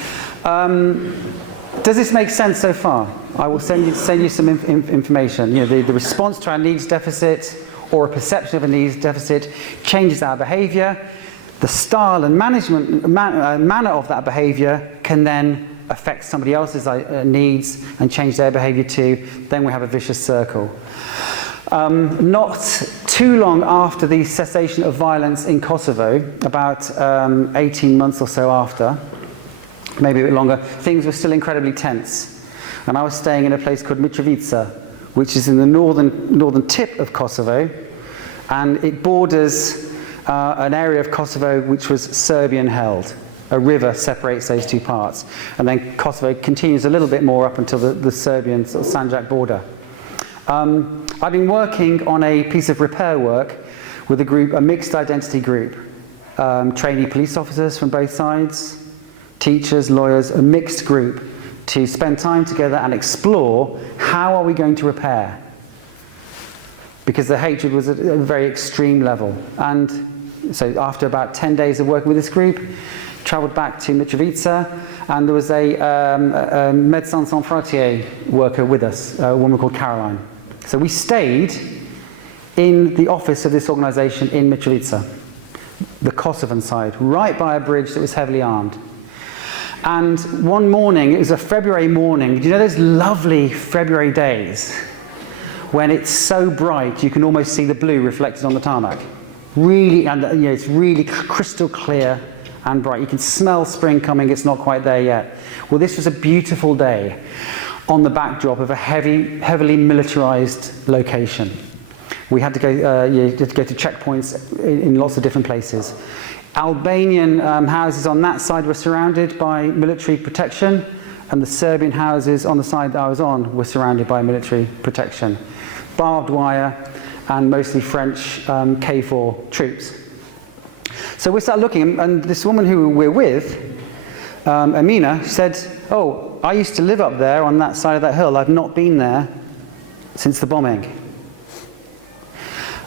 Does this make sense so far? I will send you some information. You know, the response to our needs deficit, or a perception of a needs deficit, changes our behaviour. The style and manner of that behaviour can then affect somebody else's needs and change their behaviour too. Then we have a vicious circle. Not too long after the cessation of violence in Kosovo, about 18 months or so after, maybe a bit longer, things were still incredibly tense. And I was staying in a place called Mitrovica, which is in the northern tip of Kosovo, and it borders an area of Kosovo which was Serbian held. A river separates those two parts. And then Kosovo continues a little bit more up until the Serbian sort of Sanjak border. I've been working on a piece of repair work with a mixed identity group. Trainee police officers from both sides, teachers, lawyers, a mixed group to spend time together and explore how are we going to repair. Because the hatred was at a very extreme level. And so after about 10 days of working with this group, travelled back to Mitrovica, and there was a Médecins Sans Frontières worker with us, a woman called Caroline. So we stayed in the office of this organisation in Mitrovica, the Kosovan side, right by a bridge that was heavily armed. And one morning, it was a February morning, do you know those lovely February days when it's so bright you can almost see the blue reflected on the tarmac? Really, and it's really crystal clear and bright. You can smell spring coming, it's not quite there yet. Well, this was a beautiful day on the backdrop of a heavily militarised location. We had to go, to checkpoints in lots of different places. Albanian houses on that side were surrounded by military protection, and the Serbian houses on the side that I was on were surrounded by military protection. Barbed wire and mostly French K4 troops. So we started looking, and this woman who we're with, Amina, said, "Oh, I used to live up there on that side of that hill. I've not been there since the bombing."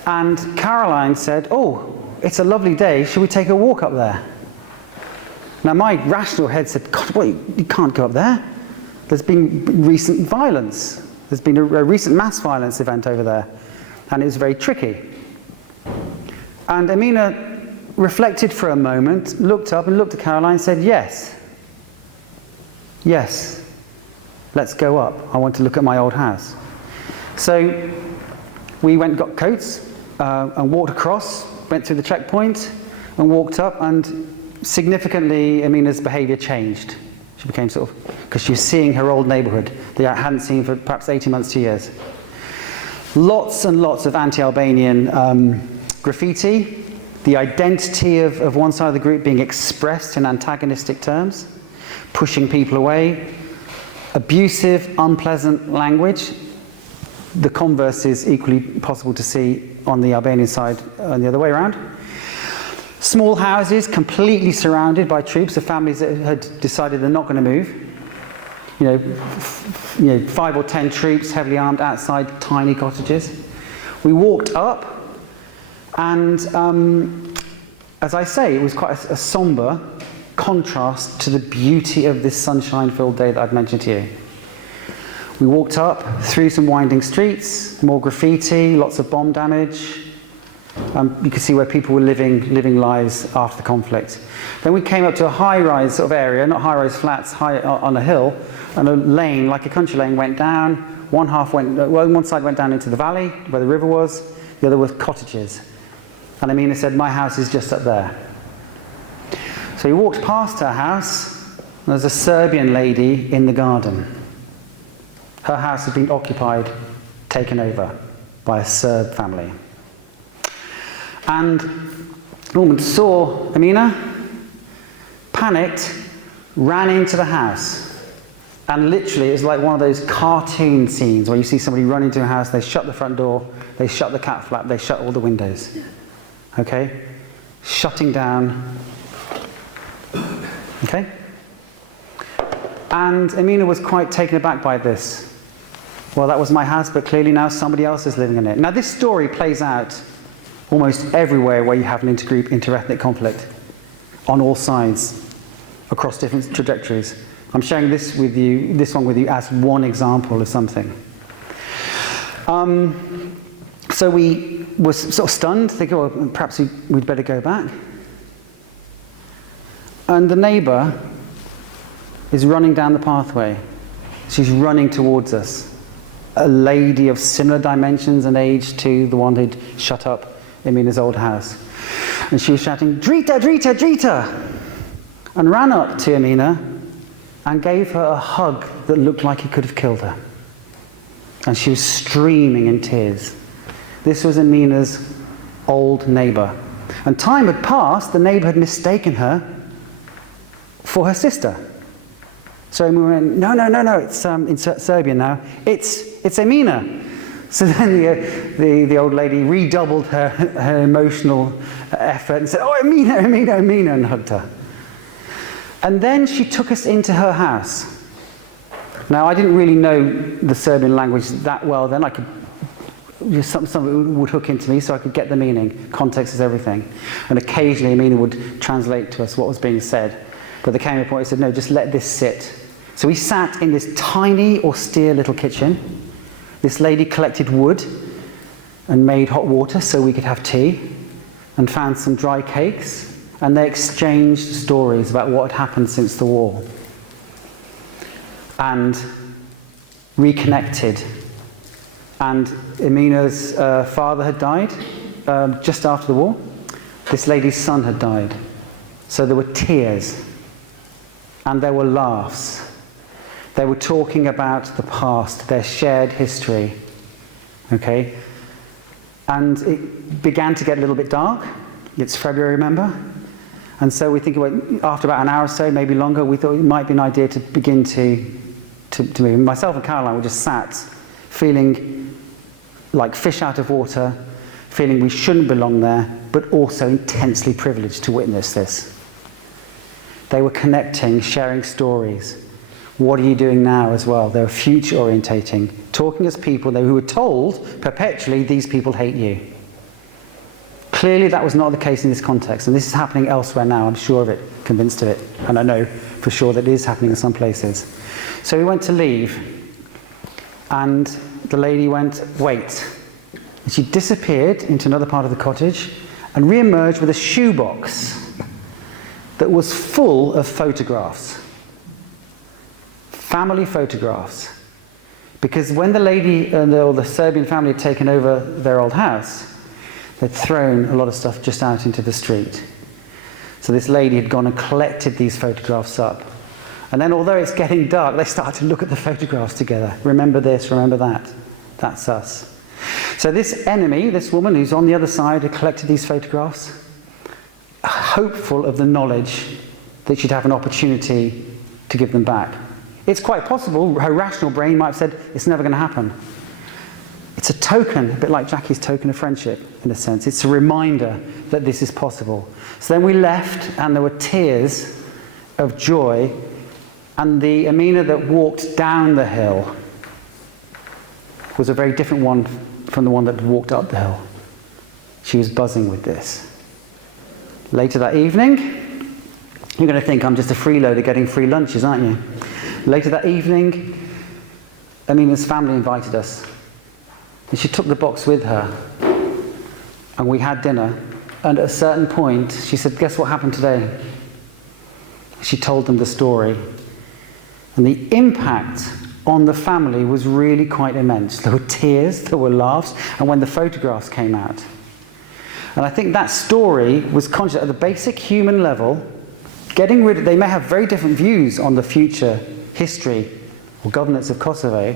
And Caroline said, "Oh, it's a lovely day. Should we take a walk up there?" Now, my rational head said, "God, wait, you can't go up there. There's been recent violence. There's been a recent mass violence event over there, and it was very tricky." And Amina reflected for a moment, looked up and looked at Caroline and said, "Yes. Yes, let's go up. I want to look at my old house." So we went and got coats and walked across, went through the checkpoint and walked up, and significantly Amina's behaviour changed. She became sort of, because she was seeing her old neighbourhood that I hadn't seen for perhaps 18 months, 2 years. Lots and lots of anti-Albanian graffiti, the identity of one side of the group being expressed in antagonistic terms, pushing people away, abusive, unpleasant language. The converse is equally possible to see on the Albanian side and the other way around. Small houses completely surrounded by troops of families that had decided they're not going to move. You know, 5 or 10 troops heavily armed outside tiny cottages. We walked up, and as I say, it was quite a somber contrast to the beauty of this sunshine-filled day that I've mentioned to you. We walked up through some winding streets, more graffiti, lots of bomb damage. You could see where people were living lives after the conflict. Then we came up to a high-rise sort of area, not high-rise flats, high on a hill, and a lane, like a country lane, went down. One side went down into the valley where the river was, the other was cottages. And Amina said, "My house is just up there." So we walked past her house, and there's a Serbian lady in the garden. Her house had been occupied, taken over by a Serb family. And the woman saw Amina, panicked, ran into the house. And literally, it was like one of those cartoon scenes where you see somebody run into a house, they shut the front door, they shut the cat flap, they shut all the windows. Okay? Shutting down. Okay? And Amina was quite taken aback by this. Well, that was my house, but clearly now somebody else is living in it. Now, this story plays out almost everywhere where you have an intergroup, interethnic conflict on all sides, across different trajectories. I'm sharing this one with you as one example of something. So we were sort of stunned, thinking, well, perhaps we'd better go back. And the neighbour is running down the pathway. She's running towards us. A lady of similar dimensions and age to the one who'd shut up Amina's old house. And she was shouting, "Drita, Drita, Drita!" and ran up to Amina and gave her a hug that looked like it could have killed her. And she was streaming in tears. This was Amina's old neighbour. And time had passed, the neighbour had mistaken her for her sister. So we went, no, it's in Serbian now. It's Emina. So then the old lady redoubled her emotional effort and said, oh, Emina, and hugged her. And then she took us into her house. Now, I didn't really know the Serbian language that well then. I could, something would hook into me so I could get the meaning. Context is everything. And occasionally Emina would translate to us what was being said. But there came a point where he said, no, just let this sit. So we sat in this tiny, austere little kitchen. This lady collected wood and made hot water so we could have tea, and found some dry cakes, and they exchanged stories about what had happened since the war. And reconnected. And Emina's father had died just after the war. This lady's son had died. So there were tears. And there were laughs. They were talking about the past, their shared history. Okay? And it began to get a little bit dark. It's February, remember? And so we think after about an hour or so, maybe longer, we thought it might be an idea to begin to move. Myself and Caroline were just sat, feeling like fish out of water, feeling we shouldn't belong there, but also intensely privileged to witness this. They were connecting, sharing stories. What are you doing now as well? They were future orientating, talking as people who were told perpetually, these people hate you. Clearly that was not the case in this context, and this is happening elsewhere now, I'm sure of it, convinced of it, and I know for sure that it is happening in some places. So we went to leave, and the lady went, wait. And she disappeared into another part of the cottage and re-emerged with a shoebox that was full of photographs. Family photographs. Because when the lady or the Serbian family had taken over their old house, they'd thrown a lot of stuff just out into the street. So this lady had gone and collected these photographs up. And then, although it's getting dark, they start to look at the photographs together. Remember this, remember that. That's us. So this enemy, this woman who's on the other side, had collected these photographs, hopeful of the knowledge that she'd have an opportunity to give them back. It's quite possible her rational brain might have said, it's never going to happen. It's a token, a bit like Jackie's token of friendship, in a sense. It's a reminder that this is possible. So then we left, and there were tears of joy, and the Emina that walked down the hill was a very different one from the one that walked up the hill. She was buzzing with this. Later that evening, you're going to think I'm just a freeloader getting free lunches, aren't you? Later that evening, Emina's family invited us. And she took the box with her. And we had dinner. And at a certain point, she said, guess what happened today? She told them the story. And the impact on the family was really quite immense. There were tears, there were laughs, and when the photographs came out. And I think that story was conscious at the basic human level, getting rid of, they may have very different views on the future history or governance of Kosovo,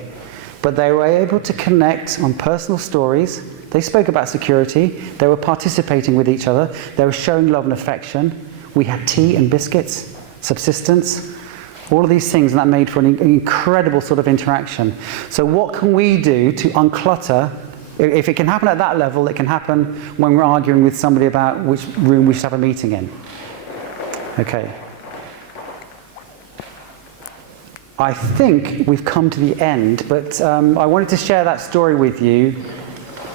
but they were able to connect on personal stories. They spoke about security, they were participating with each other, they were showing love and affection. We had tea and biscuits, subsistence, all of these things, and that made for an incredible sort of interaction. So what can we do to unclutter? If it can happen at that level, it can happen when we're arguing with somebody about which room we should have a meeting in. Okay. I think we've come to the end, but I wanted to share that story with you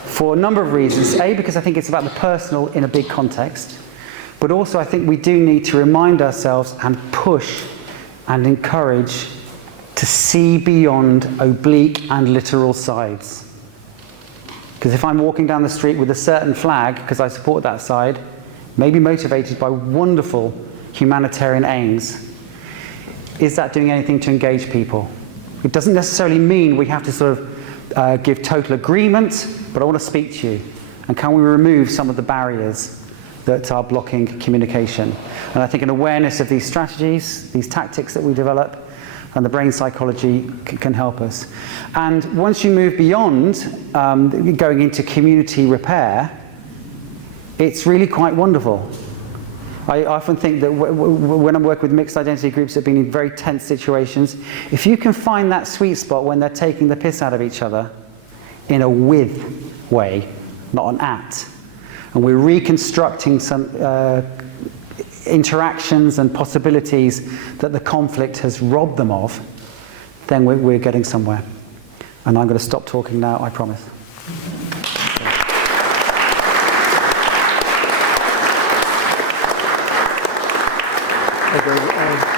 for a number of reasons. A, because I think it's about the personal in a big context, but also I think we do need to remind ourselves and push and encourage to see beyond oblique and literal sides. Because if I'm walking down the street with a certain flag, because I support that side, maybe motivated by wonderful humanitarian aims, is that doing anything to engage people? It doesn't necessarily mean we have to sort of give total agreement, but I want to speak to you. And can we remove some of the barriers that are blocking communication? And I think an awareness of these strategies, these tactics that we develop, and the brain psychology can help us. And once you move beyond going into community repair, it's really quite wonderful. I often think that when I'm working with mixed identity groups that have been in very tense situations, if you can find that sweet spot when they're taking the piss out of each other in a with way, not an at, and we're reconstructing some interactions and possibilities that the conflict has robbed them of, then we're getting somewhere. And I'm going to stop talking now, I promise.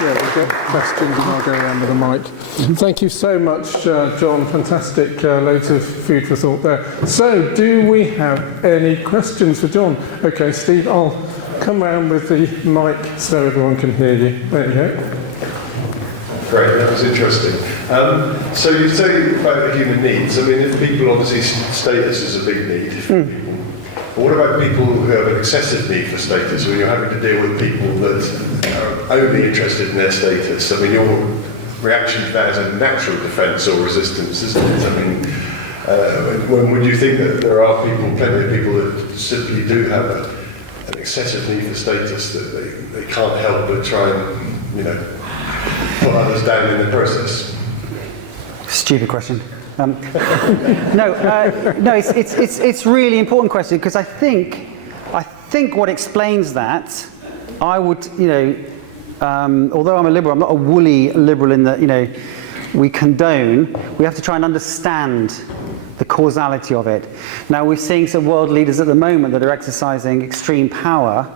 Yeah, we've got questions and I'll go around with the mic. Thank you so much, John. Fantastic loads of food for thought there. So, do we have any questions for John? Okay, Steve, I'll come round with the mic so everyone can hear you. There you go. Great, that was interesting. So you say about the human needs. I mean, if people, obviously status is a big need for people. But what about people who have an excessive need for status, when you're having to deal with people that are only interested in their status? I mean, your reaction to that is a natural defence or resistance, isn't it? I mean, when would you think that there are people, plenty of people that simply do have an excessive need for status that they can't help but try and, you know, put others down in the process? Stupid question. No, it's really important question, because I think what explains that, I would, you know, although I'm a liberal, I'm not a woolly liberal in that, you know, we condone. We have to try and understand the causality of it. Now, we're seeing some world leaders at the moment that are exercising extreme power.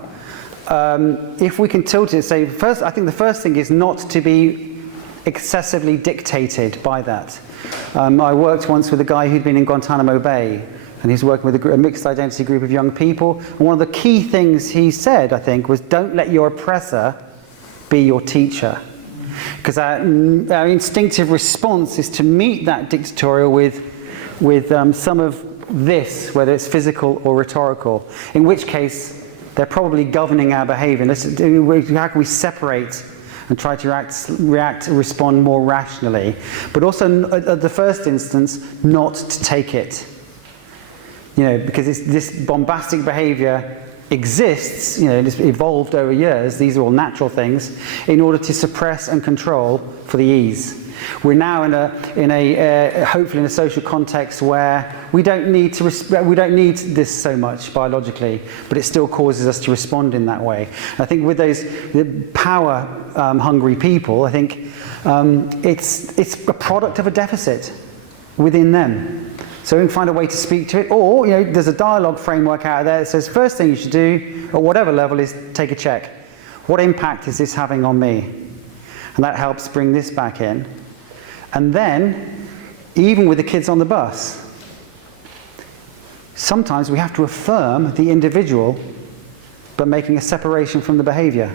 If we can tilt it, say, first, I think the first thing is not to be excessively dictated by that. I worked once with a guy who'd been in Guantanamo Bay, and he's working with a mixed identity group of young people. And one of the key things he said, I think, was don't let your oppressor be your teacher. Because our instinctive response is to meet that dictatorial with some of this, whether it's physical or rhetorical, in which case they're probably governing our behaviour. How can we separate and try to respond more rationally, but also at the first instance not to take it, you know, because this bombastic behaviour exists, you know, it's evolved over years. These are all natural things in order to suppress and control for the ease. We're now in a hopefully in a social context where we don't need this so much biologically, but it still causes us to respond in that way. I think with those power hungry people, I think it's a product of a deficit within them. So we can find a way to speak to it, or, you know, there's a dialogue framework out there that says first thing you should do at whatever level is take a check. What impact is this having on me? And that helps bring this back in. And then, even with the kids on the bus, sometimes we have to affirm the individual, but making a separation from the behaviour.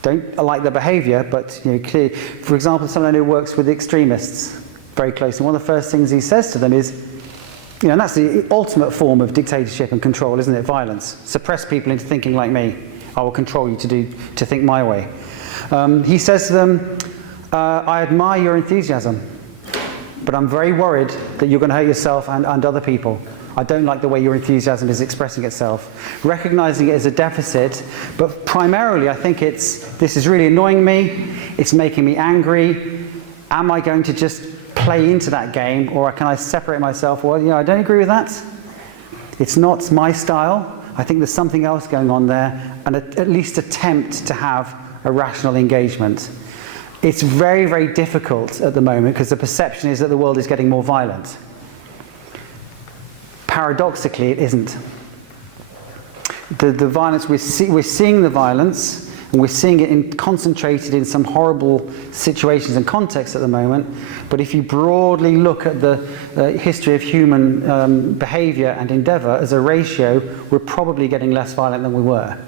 Don't like the behaviour, but, you know, clearly, for example, someone who works with extremists very closely, one of the first things he says to them is, you know, and that's the ultimate form of dictatorship and control, isn't it? Violence. Suppress people into thinking like me. I will control you to think my way. He says to them, I admire your enthusiasm, but I'm very worried that you're going to hurt yourself and other people. I don't like the way your enthusiasm is expressing itself. Recognizing it as a deficit, but primarily I think this is really annoying me, it's making me angry. Am I going to just play into that game, or can I separate myself? Well, you know, I don't agree with that. It's not my style. I think there's something else going on there, and at least attempt to have a rational engagement. It's very, very difficult at the moment because the perception is that the world is getting more violent. Paradoxically, it isn't. The violence, we're seeing the violence, and we're seeing it concentrated in some horrible situations and contexts at the moment. But if you broadly look at the history of human behaviour and endeavour as a ratio, we're probably getting less violent than we were.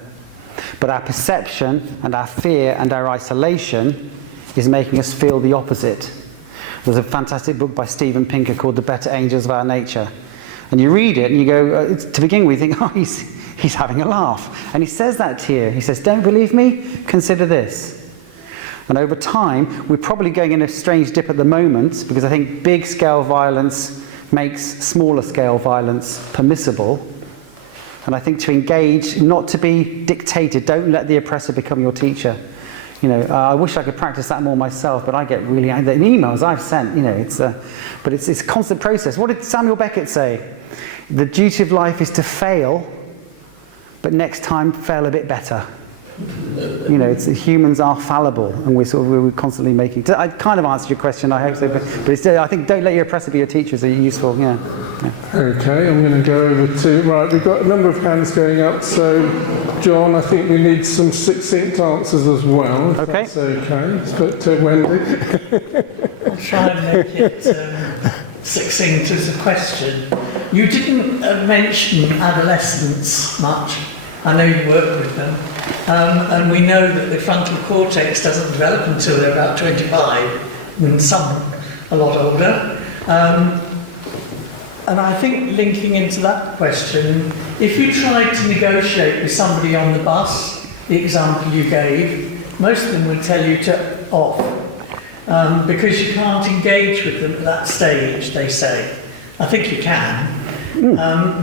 But our perception and our fear and our isolation is making us feel the opposite. There's a fantastic book by Steven Pinker called The Better Angels of Our Nature. And you read it and you go, to begin with, you think, oh, he's having a laugh. And he says that to you. He says, don't believe me? Consider this. And over time, we're probably going in a strange dip at the moment, because I think big-scale violence makes smaller-scale violence permissible. And I think to engage, not to be dictated. Don't let the oppressor become your teacher. You know, I wish I could practice that more myself, but I get really angry. The emails I've sent, you know, but it's a constant process. What did Samuel Beckett say? The duty of life is to fail, but next time fail a bit better. You know, humans are fallible, and we're constantly making. I kind of answered your question, I hope so, but I think don't let your oppressor be your teachers are useful. Yeah. Okay, I'm going to go over to right. We've got a number of hands going up. So, John, I think we need some succinct answers as well. If Okay. that's okay. But Wendy. I'll try and make it succinct as a question. You didn't mention adolescents much. I know you work with them. And we know that the frontal cortex doesn't develop until they're about 25, and some a lot older. And I think linking into that question, if you tried to negotiate with somebody on the bus, the example you gave, most of them would tell you to off, because you can't engage with them at that stage, they say. I think you can,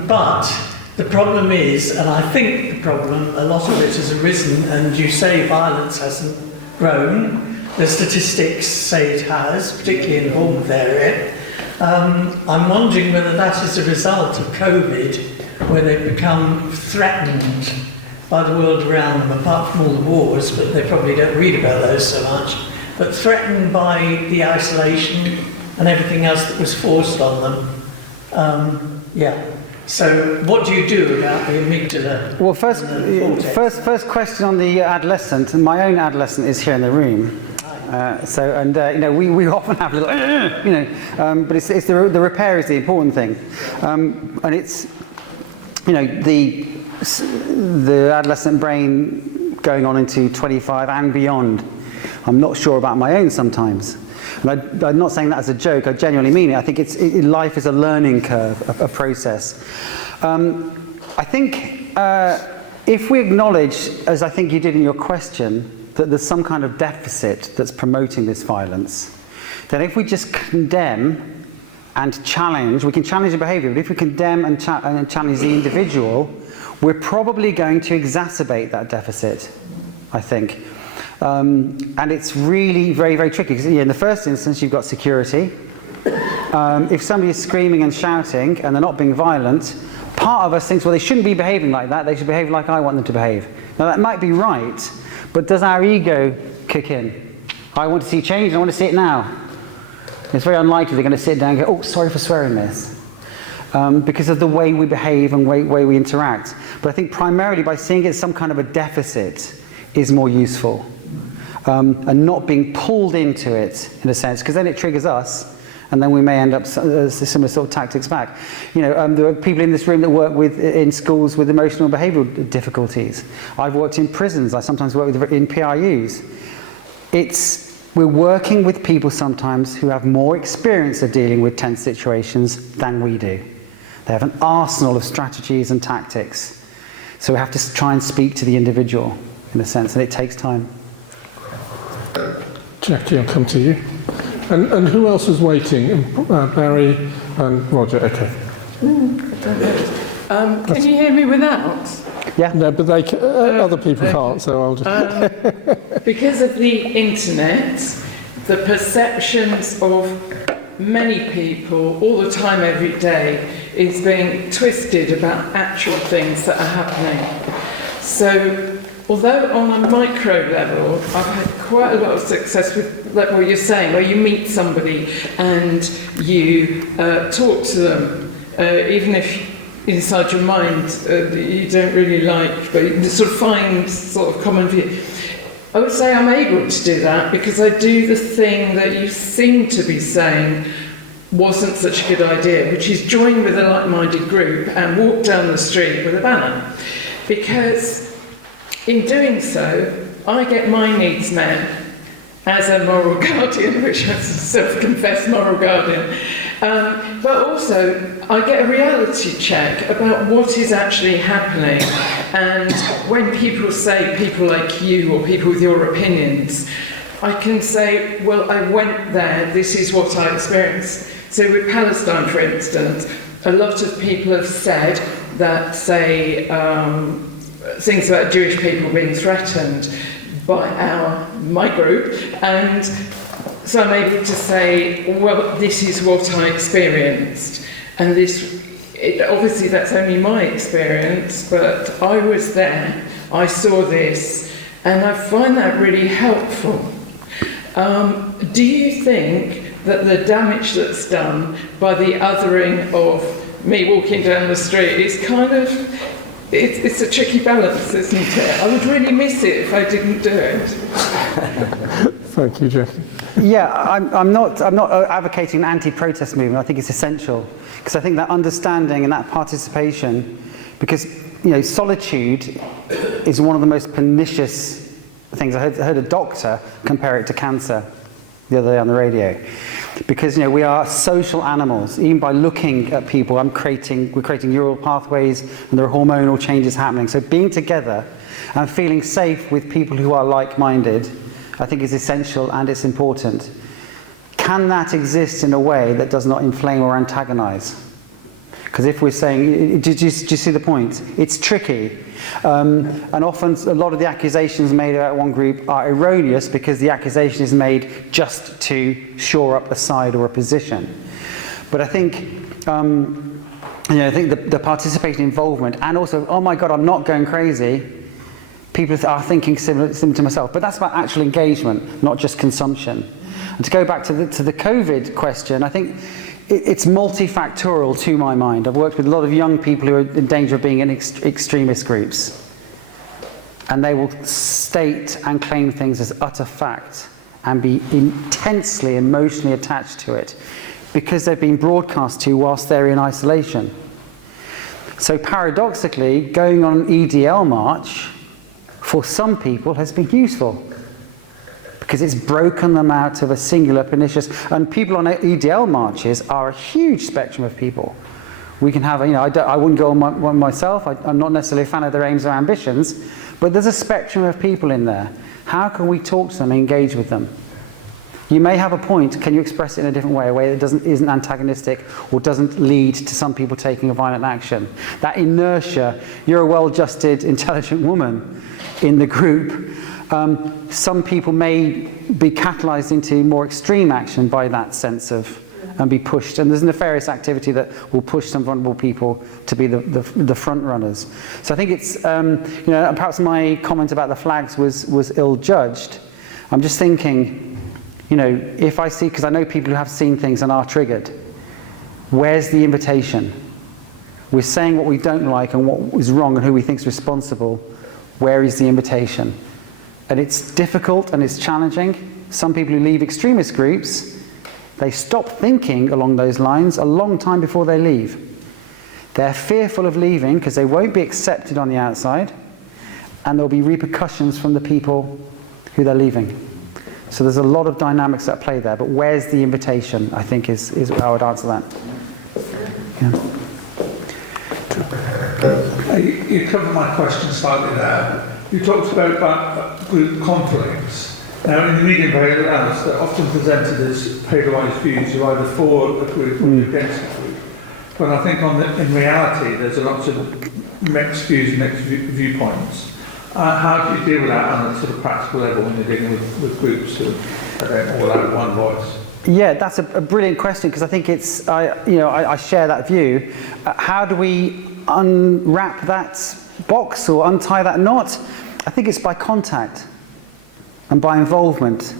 but the problem is, and I think the problem, a lot of it has arisen, and you say violence hasn't grown. The statistics say it has, particularly in the Bournemouth area. I'm wondering whether that is a result of COVID, where they've become threatened by the world around them, apart from all the wars, but they probably don't read about those so much, but threatened by the isolation and everything else that was forced on them. Yeah. So, what do you do about the amygdala? Well, first question on the adolescent. My own adolescent is here in the room. You know, we often have little, you know, but it's the repair is the important thing, and it's, you know, the adolescent brain going on into 25 and beyond. I'm not sure about my own sometimes. And I'm not saying that as a joke, I genuinely mean it. I think life is a learning curve, a process. I think if we acknowledge, as I think you did in your question, that there's some kind of deficit that's promoting this violence, then if we just condemn and challenge, we can challenge the behaviour, but if we condemn and challenge the individual, we're probably going to exacerbate that deficit, I think. And it's really very, very tricky, because in the first instance you've got security. If somebody is screaming and shouting and they're not being violent, part of us thinks, well, they shouldn't be behaving like that, they should behave like I want them to behave. Now that might be right, but does our ego kick in? I want to see change, I want to see it now. It's very unlikely they're going to sit down and go, oh, sorry for swearing, miss. Because of the way we behave and way we interact. But I think primarily by seeing it as some kind of a deficit is more useful. And not being pulled into it, in a sense, because then it triggers us, and then we may end up similar sort of tactics back. You know, there are people in this room that work in schools with emotional and behavioural difficulties. I've worked in prisons. I sometimes work in PRUs. We're working with people sometimes who have more experience of dealing with tense situations than we do. They have an arsenal of strategies and tactics. So we have to try and speak to the individual, in a sense, and it takes time. Jackie, I'll come to you. And who else is waiting? Barry and Roger. Okay. Can you hear me without? Yeah. No, but other people can't, so I'll just... Because of the internet, the perceptions of many people all the time, every day, is being twisted about actual things that are happening. So, although on a micro level, I've had quite a lot of success with, like what you're saying, where you meet somebody and you talk to them, even if inside your mind you don't really like, but you sort of find sort of common view. I would say I'm able to do that because I do the thing that you seem to be saying wasn't such a good idea, which is join with a like-minded group and walk down the street with a banner. Because in doing so, I get my needs met as a moral guardian, which is a self-confessed moral guardian. But also, I get a reality check about what is actually happening. And when people say people like you or people with your opinions, I can say, well, I went there, this is what I experienced. So with Palestine, for instance, a lot of people have said, that say things about Jewish people being threatened by my group, and so I'm able to say, well, this is what I experienced, and obviously that's only my experience, but I was there, I saw this, and I find that really helpful. Do you think that the damage that's done by the othering of me walking down the street is kind of, it's a tricky balance, isn't it? I would really miss it if I didn't do it. Thank you, Jackie. Yeah, I'm not advocating an anti-protest movement. I think it's essential, because I think that understanding and that participation, because solitude is one of the most pernicious things. I heard a doctor compare it to cancer the other day on the radio, because we are social animals. Even by looking at people, we're creating neural pathways, and there are hormonal changes happening. So being together and feeling safe with people who are like-minded, I think is essential, and it's important. Can that exist in a way that does not inflame or antagonize? Because if we're saying, do you see the point? It's tricky. And often a lot of the accusations made about one group are erroneous because the accusation is made just to shore up a side or a position. But I think, I think the participating involvement, and also, oh my God, I'm not going crazy. People are thinking similar to myself, but that's about actual engagement, not just consumption. And to go back to the COVID question, I think it's multifactorial to my mind. I've worked with a lot of young people who are in danger of being in extremist groups, and they will state and claim things as utter fact and be intensely emotionally attached to it because they've been broadcast to whilst they're in isolation. So paradoxically, going on an EDL march for some people has been useful because it's broken them out of a singular pernicious, and people on EDL marches are a huge spectrum of people. We can have, I wouldn't go on one myself, I'm not necessarily a fan of their aims or ambitions, but there's a spectrum of people in there. How can we talk to them and engage with them? You may have a point, can you express it in a different way, a way that isn't antagonistic or doesn't lead to some people taking a violent action? That inertia, you're a well-adjusted, intelligent woman in the group. Some people may be catalysed into more extreme action by that sense of, and be pushed. And there's nefarious activity that will push some vulnerable people to be the front runners. So I think it's, perhaps my comment about the flags was ill-judged. I'm just thinking, if I see, because I know people who have seen things and are triggered, where's the invitation? We're saying what we don't like and what is wrong and who we think is responsible. Where is the invitation? And it's difficult and it's challenging. Some people who leave extremist groups, they stop thinking along those lines a long time before they leave. They're fearful of leaving because they won't be accepted on the outside, and there'll be repercussions from the people who they're leaving. So there's a lot of dynamics at play there, but where's the invitation, I think is how I would answer that. Yeah. You covered my question slightly there. You talked about group conflicts. Now, in the media variants, they're often presented as polarised views. You're either for a group or you're against a group. But I think in reality, there's a lot of mixed views and mixed viewpoints. How do you deal with that on a sort of practical level when you're dealing with groups who don't all have one voice? Yeah, that's a brilliant question, because I think it's, I share that view. How do we unwrap that box or untie that knot? I think it's by contact and by involvement,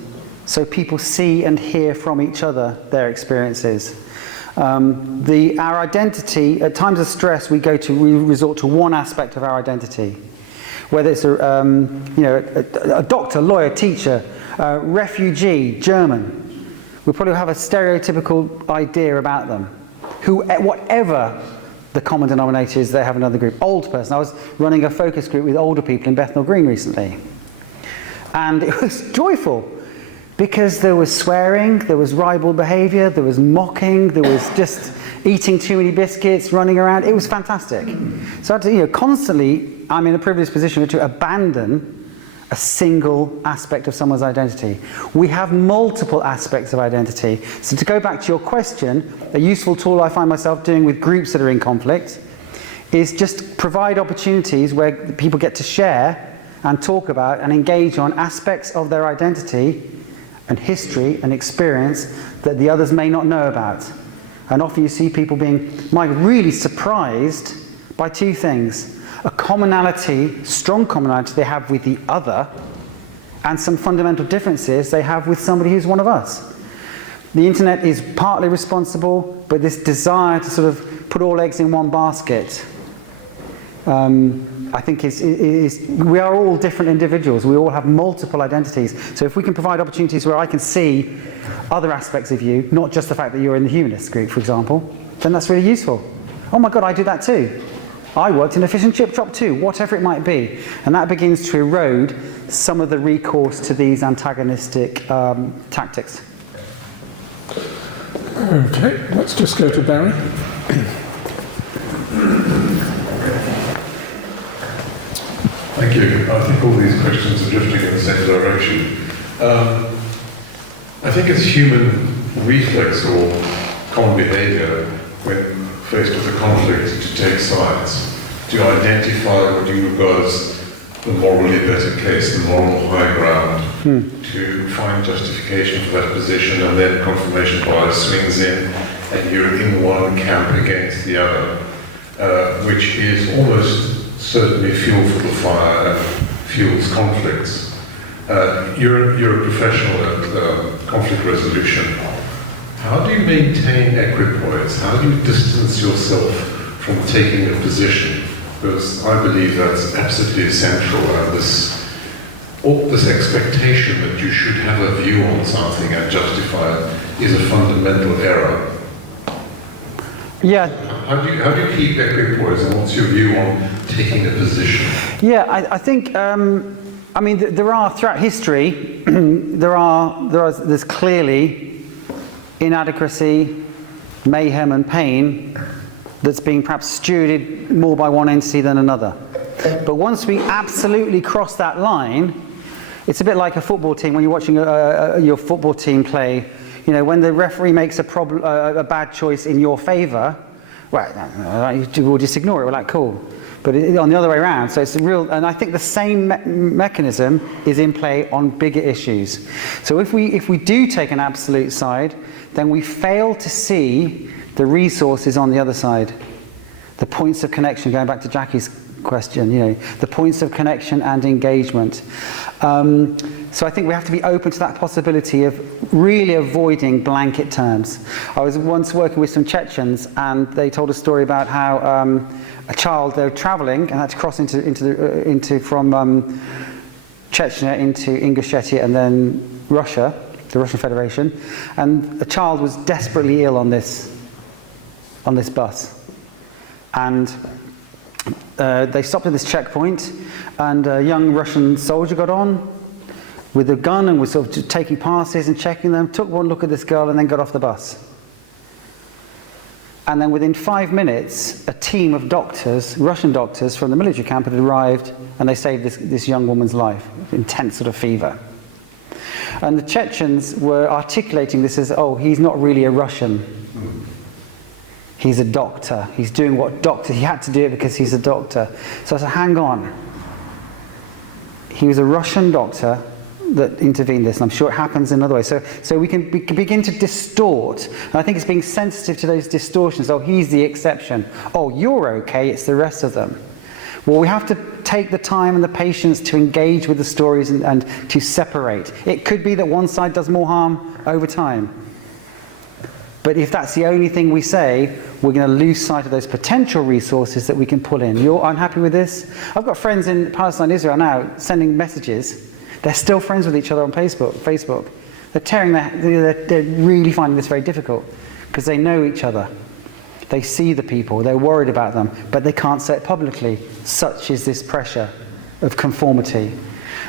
so people see and hear from each other their experiences. Our identity, at times of stress, we resort to one aspect of our identity, whether it's a doctor, lawyer, teacher, refugee, German. We probably have a stereotypical idea about them. Whatever the common denominator is, they have another group. Old person. I was running a focus group with older people in Bethnal Green recently. And it was joyful because there was swearing, there was ribald behaviour, there was mocking, there was just eating too many biscuits, running around. It was fantastic. So I had to, constantly, I'm in a privileged position to abandon a single aspect of someone's identity. We have multiple aspects of identity. So to go back to your question, a useful tool I find myself doing with groups that are in conflict is just provide opportunities where people get to share and talk about and engage on aspects of their identity and history and experience that the others may not know about. And often you see people being really surprised by two things: a commonality, strong commonality they have with the other, and some fundamental differences they have with somebody who's one of us. The internet is partly responsible, but this desire to sort of put all eggs in one basket, I think we are all different individuals. We all have multiple identities. So if we can provide opportunities where I can see other aspects of you, not just the fact that you're in the humanist group, for example, then that's really useful. Oh my God, I do that too. I worked in a fish and chip shop too, whatever it might be. And that begins to erode some of the recourse to these antagonistic tactics. Okay, let's just go to Barry. Thank you. I think all these questions are drifting in the same direction. I think it's human reflex or common behaviour when faced with a conflict to take sides, to identify what you regard as the morally better case, the moral high ground, to find justification for that position, and then confirmation bias swings in and you're in one camp against the other, which is almost certainly fuel for the fire and fuels conflicts. You're a professional at conflict resolution. How do you maintain equipoise? How do you distance yourself from taking a position? Because I believe that's absolutely essential, and this expectation that you should have a view on something and justify it is a fundamental error. Yeah. How do you keep equipoise, and what's your view on taking a position? Yeah, I think, I mean, there are, throughout history, there's clearly inadequacy, mayhem and pain that's being perhaps stewarded more by one entity than another. But once we absolutely cross that line, it's a bit like a football team when you're watching your football team play. You know, when the referee makes a bad choice in your favour, well, we'll just ignore it. We're like, cool. But on the other way around, so it's real. And I think the same mechanism is in play on bigger issues. So if we do take an absolute side, then we fail to see the resources on the other side, the points of connection. Going back to Jackie's question, you know, the points of connection and engagement. So I think we have to be open to that possibility of really avoiding blanket terms. I was once working with some Chechens, and they told a story about how a child, they were travelling and had to cross from Chechnya into Ingushetia and then Russia, the Russian Federation, and a child was desperately ill on this bus, and they stopped at this checkpoint, and a young Russian soldier got on with a gun and was sort of taking passes and checking them, took one look at this girl and then got off the bus. And then within 5 minutes, a team of doctors, Russian doctors from the military camp had arrived, and they saved this young woman's life, intense sort of fever. And the Chechens were articulating this as, oh, he's not really a Russian. He's a doctor. He's doing what doctor, he had to do it because he's a doctor. So I said, hang on. He was a Russian doctor that intervened this, and I'm sure it happens in other ways. So we can begin to distort, and I think it's being sensitive to those distortions. Oh, he's the exception. Oh, you're okay, it's the rest of them. Well, we have to take the time and the patience to engage with the stories and to separate. It could be that one side does more harm over time. But if that's the only thing we say, we're going to lose sight of those potential resources that we can pull in. You're unhappy with this? I've got friends in Palestine, Israel now, sending messages. They're still friends with each other on Facebook. They're really finding this very difficult because they know each other. They see the people, they're worried about them, but they can't say it publicly. Such is this pressure of conformity.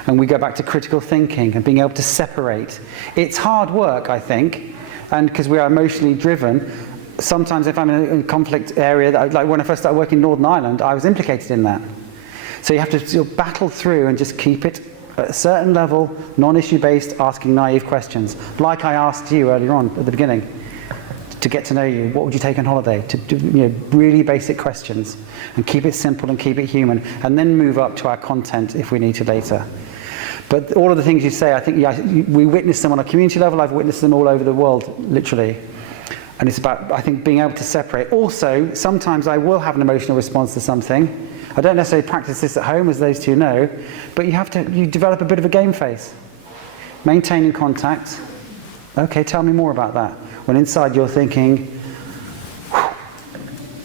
And we go back to critical thinking and being able to separate. It's hard work, I think, and because we are emotionally driven. Sometimes if I'm in a conflict area, like when I first started working in Northern Ireland, I was implicated in that. So you have to battle through and just keep it at a certain level, non-issue based, asking naive questions, like I asked you earlier on at the beginning, to get to know you. What would you take on holiday? To really basic questions, and keep it simple and keep it human, and then move up to our content if we need to later. But all of the things you say, I think we witness them on a community level. I've witnessed them all over the world, literally. And it's about, I think, being able to separate. Also, sometimes I will have an emotional response to something. I don't necessarily practice this at home, as those two know, but you develop a bit of a game face. Maintaining contact. Okay, tell me more about that. When inside you're thinking,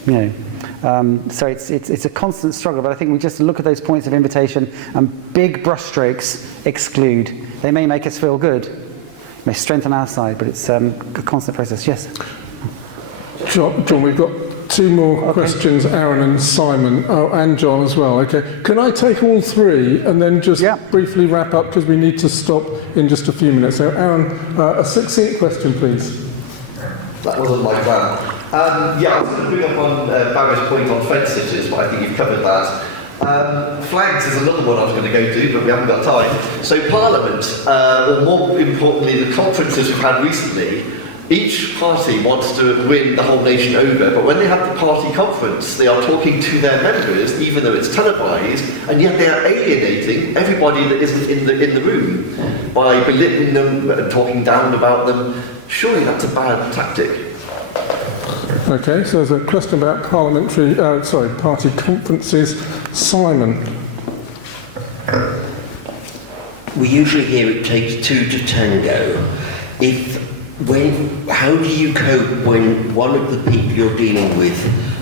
so it's a constant struggle, but I think we just look at those points of invitation and big brushstrokes exclude. They may make us feel good, may strengthen our side, but it's a constant process. Yes? John, we've got two more questions, Aaron and Simon. Oh, and John as well. Okay. Can I take all three and then just briefly wrap up, because we need to stop in just a few minutes. So Aaron, a succinct question, please. That wasn't my plan. I was going to bring up on Barry's point on fence sitters, but I think you've covered that. Flags is another one I was going to go to, but we haven't got time. So Parliament, or more importantly, the conferences we've had recently, each party wants to win the whole nation over, but when they have the party conference, they are talking to their members, even though it's televised, and yet they are alienating everybody that isn't in the room by belittling them and talking down about them. Surely that's a bad tactic. Okay, so there's a question about party conferences. Simon. We usually hear it takes two to tango. How do you cope when one of the people you're dealing with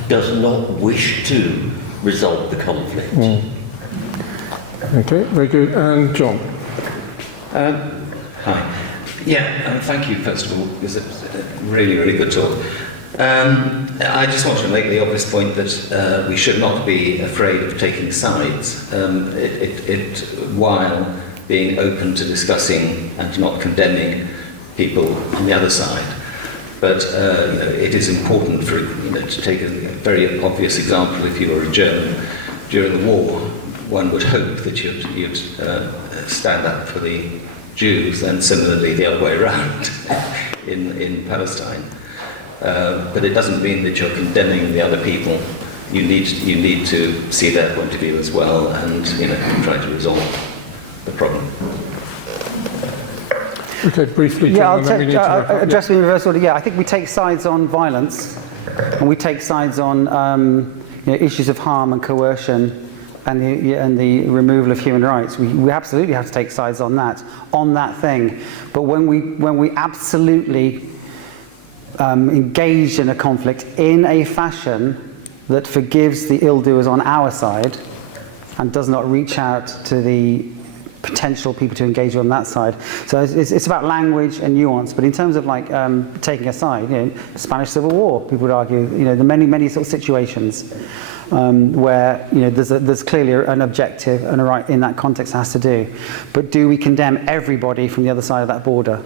does not wish to resolve the conflict? Okay, very good. And John? Hi. Thank you, first of all, because it's a really, really good talk. I just want to make the obvious point that we should not be afraid of taking sides, while being open to discussing and not condemning people on the other side. But it is important for to take a very obvious example. If you were a German during the war, one would hope that you'd stand up for the Jews, and similarly the other way around in Palestine. But it doesn't mean that you're condemning the other people. You need to see their point of view as well, and try to resolve the problem. Okay, briefly. I'll address the universal order. I think we take sides on violence, and we take sides on issues of harm and coercion, and the removal of human rights. We absolutely have to take sides on that thing. But when we absolutely engage in a conflict in a fashion that forgives the ill-doers on our side and does not reach out to the potential people to engage on that side. So it's about language and nuance. But in terms of taking a side, the Spanish Civil War, people would argue, the many sort of situations where there's clearly an objective and a right in that context has to do. But do we condemn everybody from the other side of that border?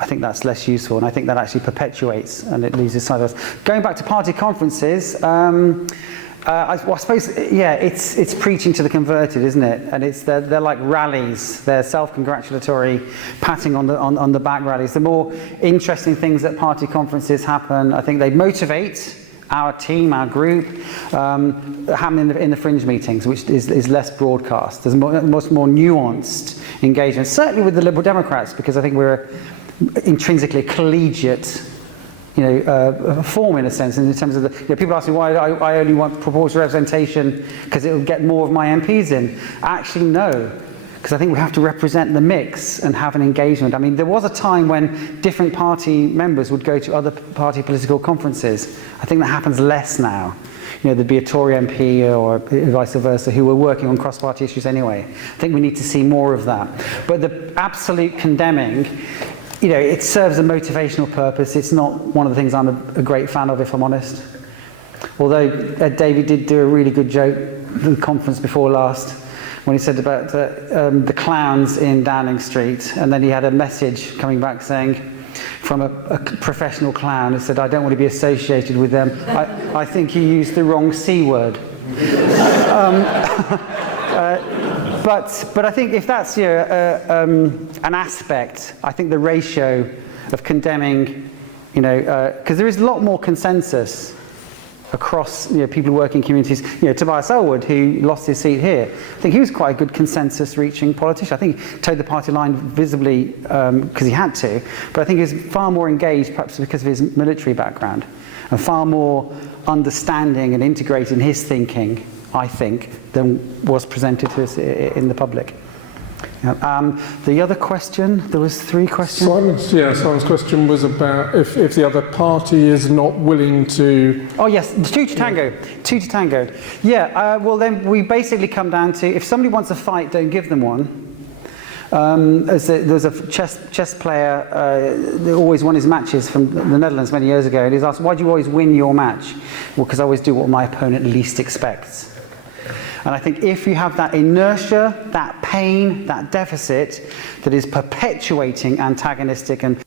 I think that's less useful, and I think that actually perpetuates and it loses sight of us. Going back to party conferences, I suppose, it's preaching to the converted, isn't it? And they're like rallies. They're self-congratulatory, patting on the back rallies. The more interesting things at party conferences happen, I think they motivate our team, our group, happen in the fringe meetings, which is less broadcast. There's much more nuanced engagement, certainly with the Liberal Democrats, because I think we're intrinsically collegiate form, in a sense, in terms of the people ask me why I only want proportional representation because it will get more of my MPs in. Actually, no, because I think we have to represent the mix and have an engagement. I mean, there was a time when different party members would go to other party political conferences. I think that happens less now. There'd be a Tory MP or vice versa who were working on cross-party issues anyway. I think we need to see more of that. But the absolute condemning, it serves a motivational purpose. It's not one of the things I'm a great fan of, if I'm honest. Although David did do a really good joke at the conference before last when he said about the clowns in Downing Street, and then he had a message coming back saying, from a professional clown, he said, "I don't want to be associated with them. I think you used the wrong C word." But I think if that's an aspect, I think the ratio of condemning, You know, because there is a lot more consensus across, you know, people who work in communities. You know, Tobias Elwood, who lost his seat here, I think he was quite a good consensus-reaching politician. I think he towed the party line visibly because he had to, but I think he was far more engaged, perhaps because of his military background, and far more understanding and integrated in his thinking, I think, than was presented to us in the public. The other question, there was 3 questions. Simon's question was about if the other party is not willing to... Oh yes, 2 to tango. 2 to tango. Yeah, well then we basically come down to, if somebody wants a fight, don't give them one. There's a chess player that always won his matches from the Netherlands many years ago, and he's asked, why do you always win your match? Well, because I always do what my opponent least expects. And I think if you have that inertia, that pain, that deficit that is perpetuating antagonistic and